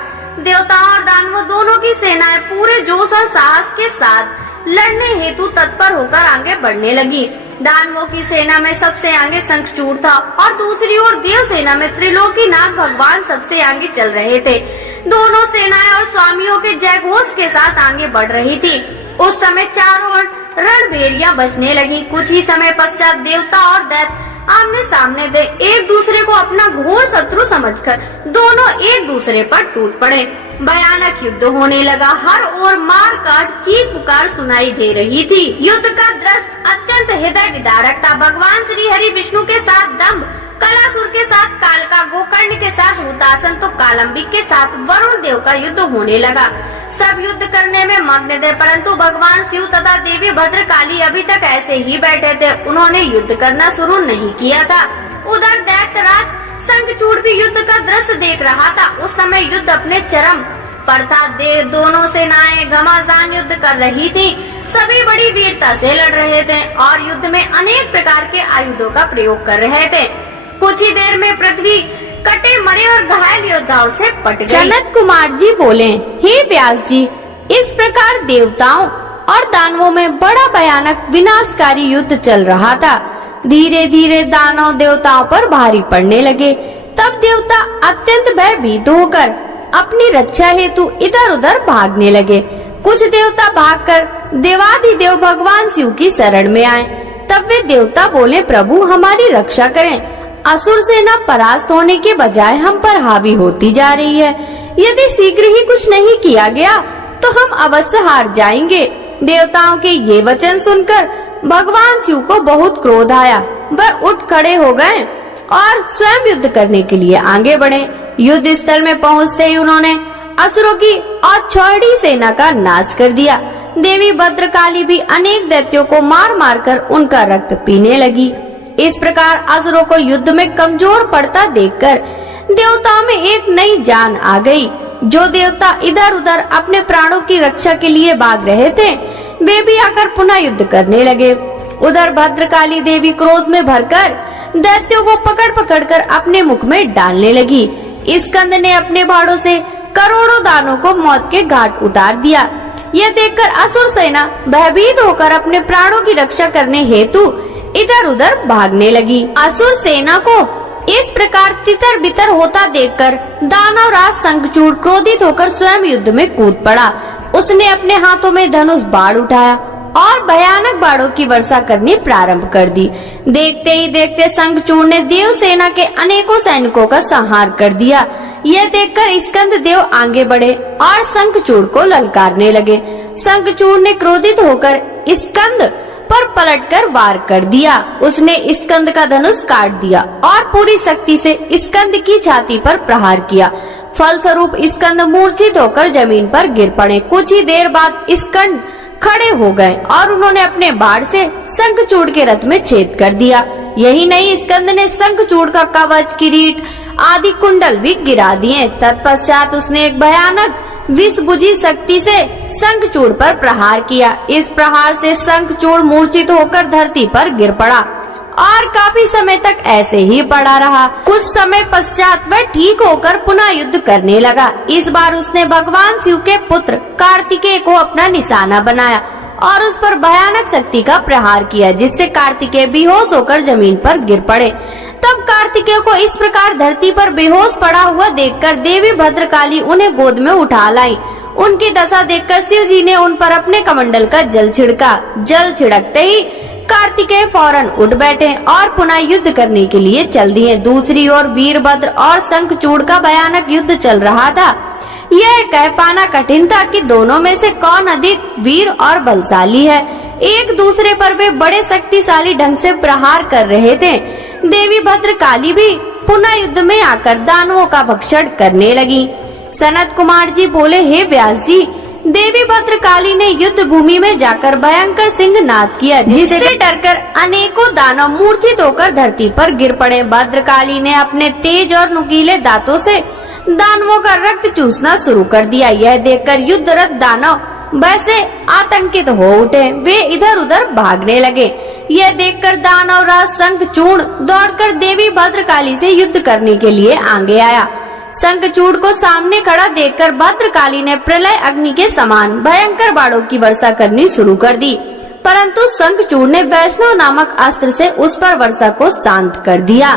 देवताओं और दानवों दोनों की सेनाएं पूरे जोश और साहस के साथ लड़ने हेतु तत्पर होकर आगे बढ़ने लगी। दानवों की सेना में सबसे आगे शंखचूड़ था और दूसरी ओर देव सेना में त्रिलोकीनाथ भगवान सबसे आगे चल रहे थे। दोनों सेनाएं और स्वामियों के जयघोष के साथ आगे बढ़ रही थी। उस समय चारों ओर रणभेरियां बजने लगी। कुछ ही समय पश्चात देवता और दैत्य आमने सामने थे। एक दूसरे को अपना घोर शत्रु समझकर दोनों एक दूसरे पर टूट पड़े। भयानक युद्ध होने लगा। हर ओर मार काट चीख पुकार सुनाई दे रही थी। युद्ध का दृश्य अत्यंत हृदय विदारक था। भगवान श्री हरि विष्णु के साथ दंभ, कलासुर के साथ कालका, गोकर्ण के साथ हुतासन तो कालंबिक के साथ वरुण देव का युद्ध होने लगा। सब युद्ध करने में मग्न थे, परंतु भगवान शिव तथा देवी भद्रकाली अभी तक ऐसे ही बैठे थे। उन्होंने युद्ध करना शुरू नहीं किया था। उधर दैत्यराज शंखचूड़ भी युद्ध का दृश्य देख रहा था। उस समय युद्ध अपने चरम पर था। दोनों सेनाएं घमासान युद्ध कर रही थी। सभी बड़ी वीरता से लड़ रहे थे और युद्ध में अनेक प्रकार के आयुधों का प्रयोग कर रहे थे। कुछ ही देर में पृथ्वी कटे मरे और घायल योद्धाओं से पट गई। सनत कुमार जी बोले, हे व्यास जी, इस प्रकार देवताओं और दानवों में बड़ा भयानक विनाशकारी युद्ध चल रहा था। धीरे धीरे दानव देवताओं पर भारी पड़ने लगे। तब देवता अत्यंत भयभीत होकर अपनी रक्षा हेतु इधर उधर भागने लगे। कुछ देवता भागकर देवाधिदेव भगवान शिव की शरण में आए। तब वे देवता बोले, प्रभु हमारी रक्षा करें। असुर सेना परास्त होने के बजाय हम पर हावी होती जा रही है। यदि शीघ्र ही कुछ नहीं किया गया तो हम अवश्य हार जाएंगे। देवताओं के ये वचन सुनकर भगवान शिव को बहुत क्रोध आया। वह उठ खड़े हो गए और स्वयं युद्ध करने के लिए आगे बढ़े। युद्ध स्थल में पहुंचते ही उन्होंने असुरों की अछौड़ी सेना का नाश कर दिया। देवी भद्रकाली भी अनेक दैत्यों को मार मार कर उनका रक्त पीने लगी। इस प्रकार असुरों को युद्ध में कमजोर पड़ता देखकर देवताओं में एक नई जान आ गई। जो देवता इधर उधर अपने प्राणों की रक्षा के लिए भाग रहे थे, वे भी आकर पुनः युद्ध करने लगे। उधर भद्रकाली देवी क्रोध में भरकर दैत्यों को पकड़ पकड़ कर अपने मुख में डालने लगी। स्कंद ने अपने बाणों से करोड़ों दानों को मौत के घाट उतार दिया। यह देखकर असुर सेना भयभीत होकर अपने प्राणों की रक्षा करने हेतु इधर उधर भागने लगी। असुर सेना को इस प्रकार तितर बितर होता देखकर दानवराज शंखचूड़ क्रोधित होकर स्वयं युद्ध में कूद पड़ा। उसने अपने हाथों में धनुष बाण उठाया और भयानक बाणों की वर्षा करनी प्रारंभ कर दी। देखते ही देखते शंखचूड़ ने देव सेना के अनेकों सैनिकों का संहार कर दिया। यह देखकर स्कंद देव आगे बढ़े और शंखचूड़ को ललकारने लगे। शंखचूड़ ने क्रोधित होकर स्कंद पर पलटकर वार कर दिया। उसने स्कंद का धनुष काट दिया और पूरी शक्ति से स्कंद की छाती पर प्रहार किया। फलस्वरूप स्कंद मूर्छित होकर जमीन पर गिर पड़े। कुछ ही देर बाद स्कंद खड़े हो गए और उन्होंने अपने बाण से शंखचूड़ के रथ में छेद कर दिया। यही नहीं, स्कंद ने शंखचूड़ का कवच, किरीट आदि कुंडल भी गिरा दिए। तत्पश्चात उसने एक भयानक विष बुझी शक्ति से शंखचूड़ पर प्रहार किया। इस प्रहार से शंखचूड़ मूर्छित होकर धरती पर गिर पड़ा। और काफी समय तक ऐसे ही पड़ा रहा। कुछ समय पश्चात वह ठीक होकर पुनः युद्ध करने लगा। इस बार उसने भगवान शिव के पुत्र कार्तिकेय को अपना निशाना बनाया और उस पर भयानक शक्ति का प्रहार किया, जिससे कार्तिकेय बेहोश होकर जमीन पर गिर पड़े। तब कार्तिकेय को इस प्रकार धरती पर बेहोश पड़ा हुआ देखकर देवी भद्रकाली उन्हें गोद में उठा लाई। उनकी दशा देखकर शिव जी ने उन पर अपने कमंडल का जल छिड़का। जल छिड़कते ही कार्तिकेय फौरन उठ बैठे और पुनः युद्ध करने के लिए चल दिए। दूसरी ओर वीरभद्र और शंखचूड़ का भयानक युद्ध चल रहा था। यह कह पाना कठिन था कि दोनों में से कौन अधिक वीर और बलशाली है। एक दूसरे पर वे बड़े शक्तिशाली ढंग से प्रहार कर रहे थे। देवी भद्रकाली भी पुनः युद्ध में आकर दानवों का भक्षण करने लगी। सनत कुमार जी बोले, हे व्यास जी, देवी भद्रकाली ने युद्ध भूमि में जाकर भयंकर सिंहनाद किया, जिससे डरकर अनेकों दानव मूर्छित होकर धरती पर गिर पड़े। भद्रकाली ने अपने तेज और नुकीले दांतों से दानवों का रक्त चूसना शुरू कर दिया। यह देखकर युद्धरत दानव वैसे आतंकित हो उठे। वे इधर उधर भागने लगे। यह देखकर दानव राज शंखचूड़ दौड़कर देवी भद्रकाली से युद्ध करने के लिए आगे आया। शंखचूड़ को सामने खड़ा देखकर भद्रकाली ने प्रलय अग्नि के समान भयंकर बाणों की वर्षा करनी शुरू कर दी, परंतु शंखचूड़ ने वैष्णव नामक अस्त्र से उस पर वर्षा को शांत कर दिया।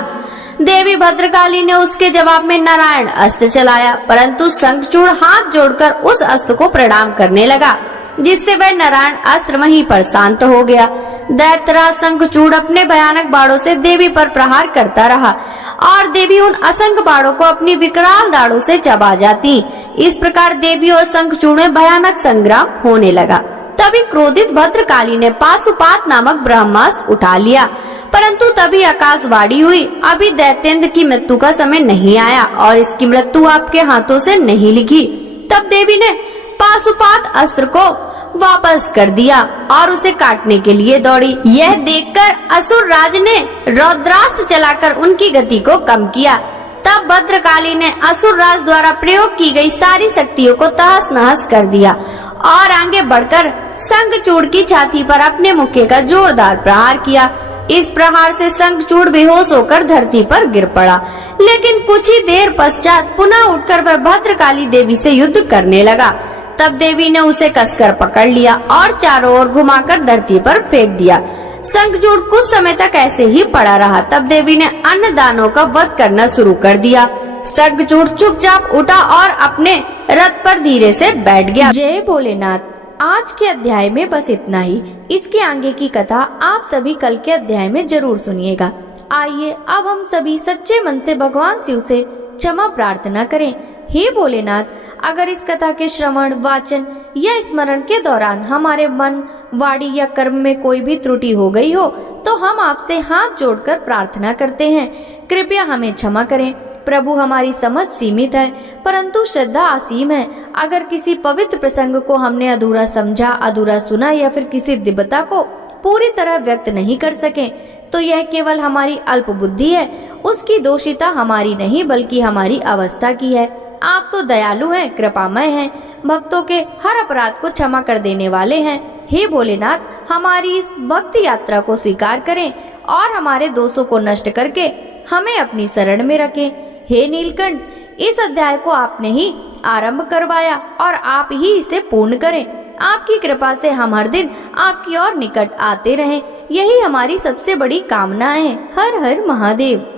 देवी भद्रकाली ने उसके जवाब में नारायण अस्त्र चलाया, परंतु शंखचूड़ हाथ जोड़कर उस अस्त्र को प्रणाम करने लगा, जिससे वह नारायण अस्त्र वहीं पर शांत हो गया। दैत्यराज शंखचूड़ अपने भयानक बाणों से देवी पर प्रहार करता रहा और देवी उन असंख्य बाणों को अपनी विकराल दाढ़ों से चबा जाती। इस प्रकार देवी और शंखचूड़ में भयानक संग्राम होने लगा। तभी क्रोधित भद्रकाली ने पाशुपात नामक ब्रह्मास्त्र उठा लिया, परंतु तभी आकाशवाणी हुई, अभी दैत्येंद्र की मृत्यु का समय नहीं आया और इसकी मृत्यु आपके हाथों से नहीं लिखी। तब देवी ने पाशुपात अस्त्र को वापस कर दिया और उसे काटने के लिए दौड़ी। यह देखकर असुर राज ने रौद्रास्त्र चलाकर उनकी गति को कम किया। तब भद्रकाली ने असुर राज द्वारा प्रयोग की गई सारी शक्तियों को तहस नहस कर दिया और आगे बढ़कर शंखचूड़ की छाती पर अपने मुक्के का जोरदार प्रहार किया। इस प्रहार से शंखचूड़ बेहोश होकर धरती पर गिर पड़ा, लेकिन कुछ ही देर पश्चात पुनः उठकर वह भद्रकाली देवी से युद्ध करने लगा। तब देवी ने उसे कसकर पकड़ लिया और चारों ओर घुमाकर धरती पर फेंक दिया। शंखचूड़ कुछ समय तक ऐसे ही पड़ा रहा। तब देवी ने अन्य दानवों का वध करना शुरू कर दिया। शंखचूड़ चुपचाप उठा और अपने रथ पर धीरे से बैठ गया। जय भोलेनाथ। आज के अध्याय में बस इतना ही। इसके आगे की कथा आप सभी कल के अध्याय में जरूर सुनिएगा। आइए अब हम सभी सच्चे मन से भगवान शिव से क्षमा प्रार्थना करें। हे भोलेनाथ, अगर इस कथा के श्रवण, वाचन या स्मरण के दौरान हमारे मन, वाणी या कर्म में कोई भी त्रुटि हो गई हो तो हम आपसे हाथ जोड़कर प्रार्थना करते हैं, कृपया हमें क्षमा करें। प्रभु, हमारी समझ सीमित है परंतु श्रद्धा असीम है। अगर किसी पवित्र प्रसंग को हमने अधूरा समझा, अधूरा सुना या फिर किसी दिव्यता को पूरी तरह व्यक्त नहीं कर सके तो यह केवल हमारी अल्प बुद्धि है। उसकी दोषिता हमारी नहीं बल्कि हमारी अवस्था की है। आप तो दयालु हैं, कृपामय हैं, भक्तों के हर अपराध को क्षमा कर देने वाले हैं। हे भोलेनाथ, हमारी इस भक्ति यात्रा को स्वीकार करें और हमारे दोषों को नष्ट करके हमें अपनी शरण में रखें। हे नीलकंठ, इस अध्याय को आपने ही आरंभ करवाया और आप ही इसे पूर्ण करें। आपकी कृपा से हम हर दिन आपकी ओर निकट आते रहें, यही हमारी सबसे बड़ी कामना है। हर हर महादेव।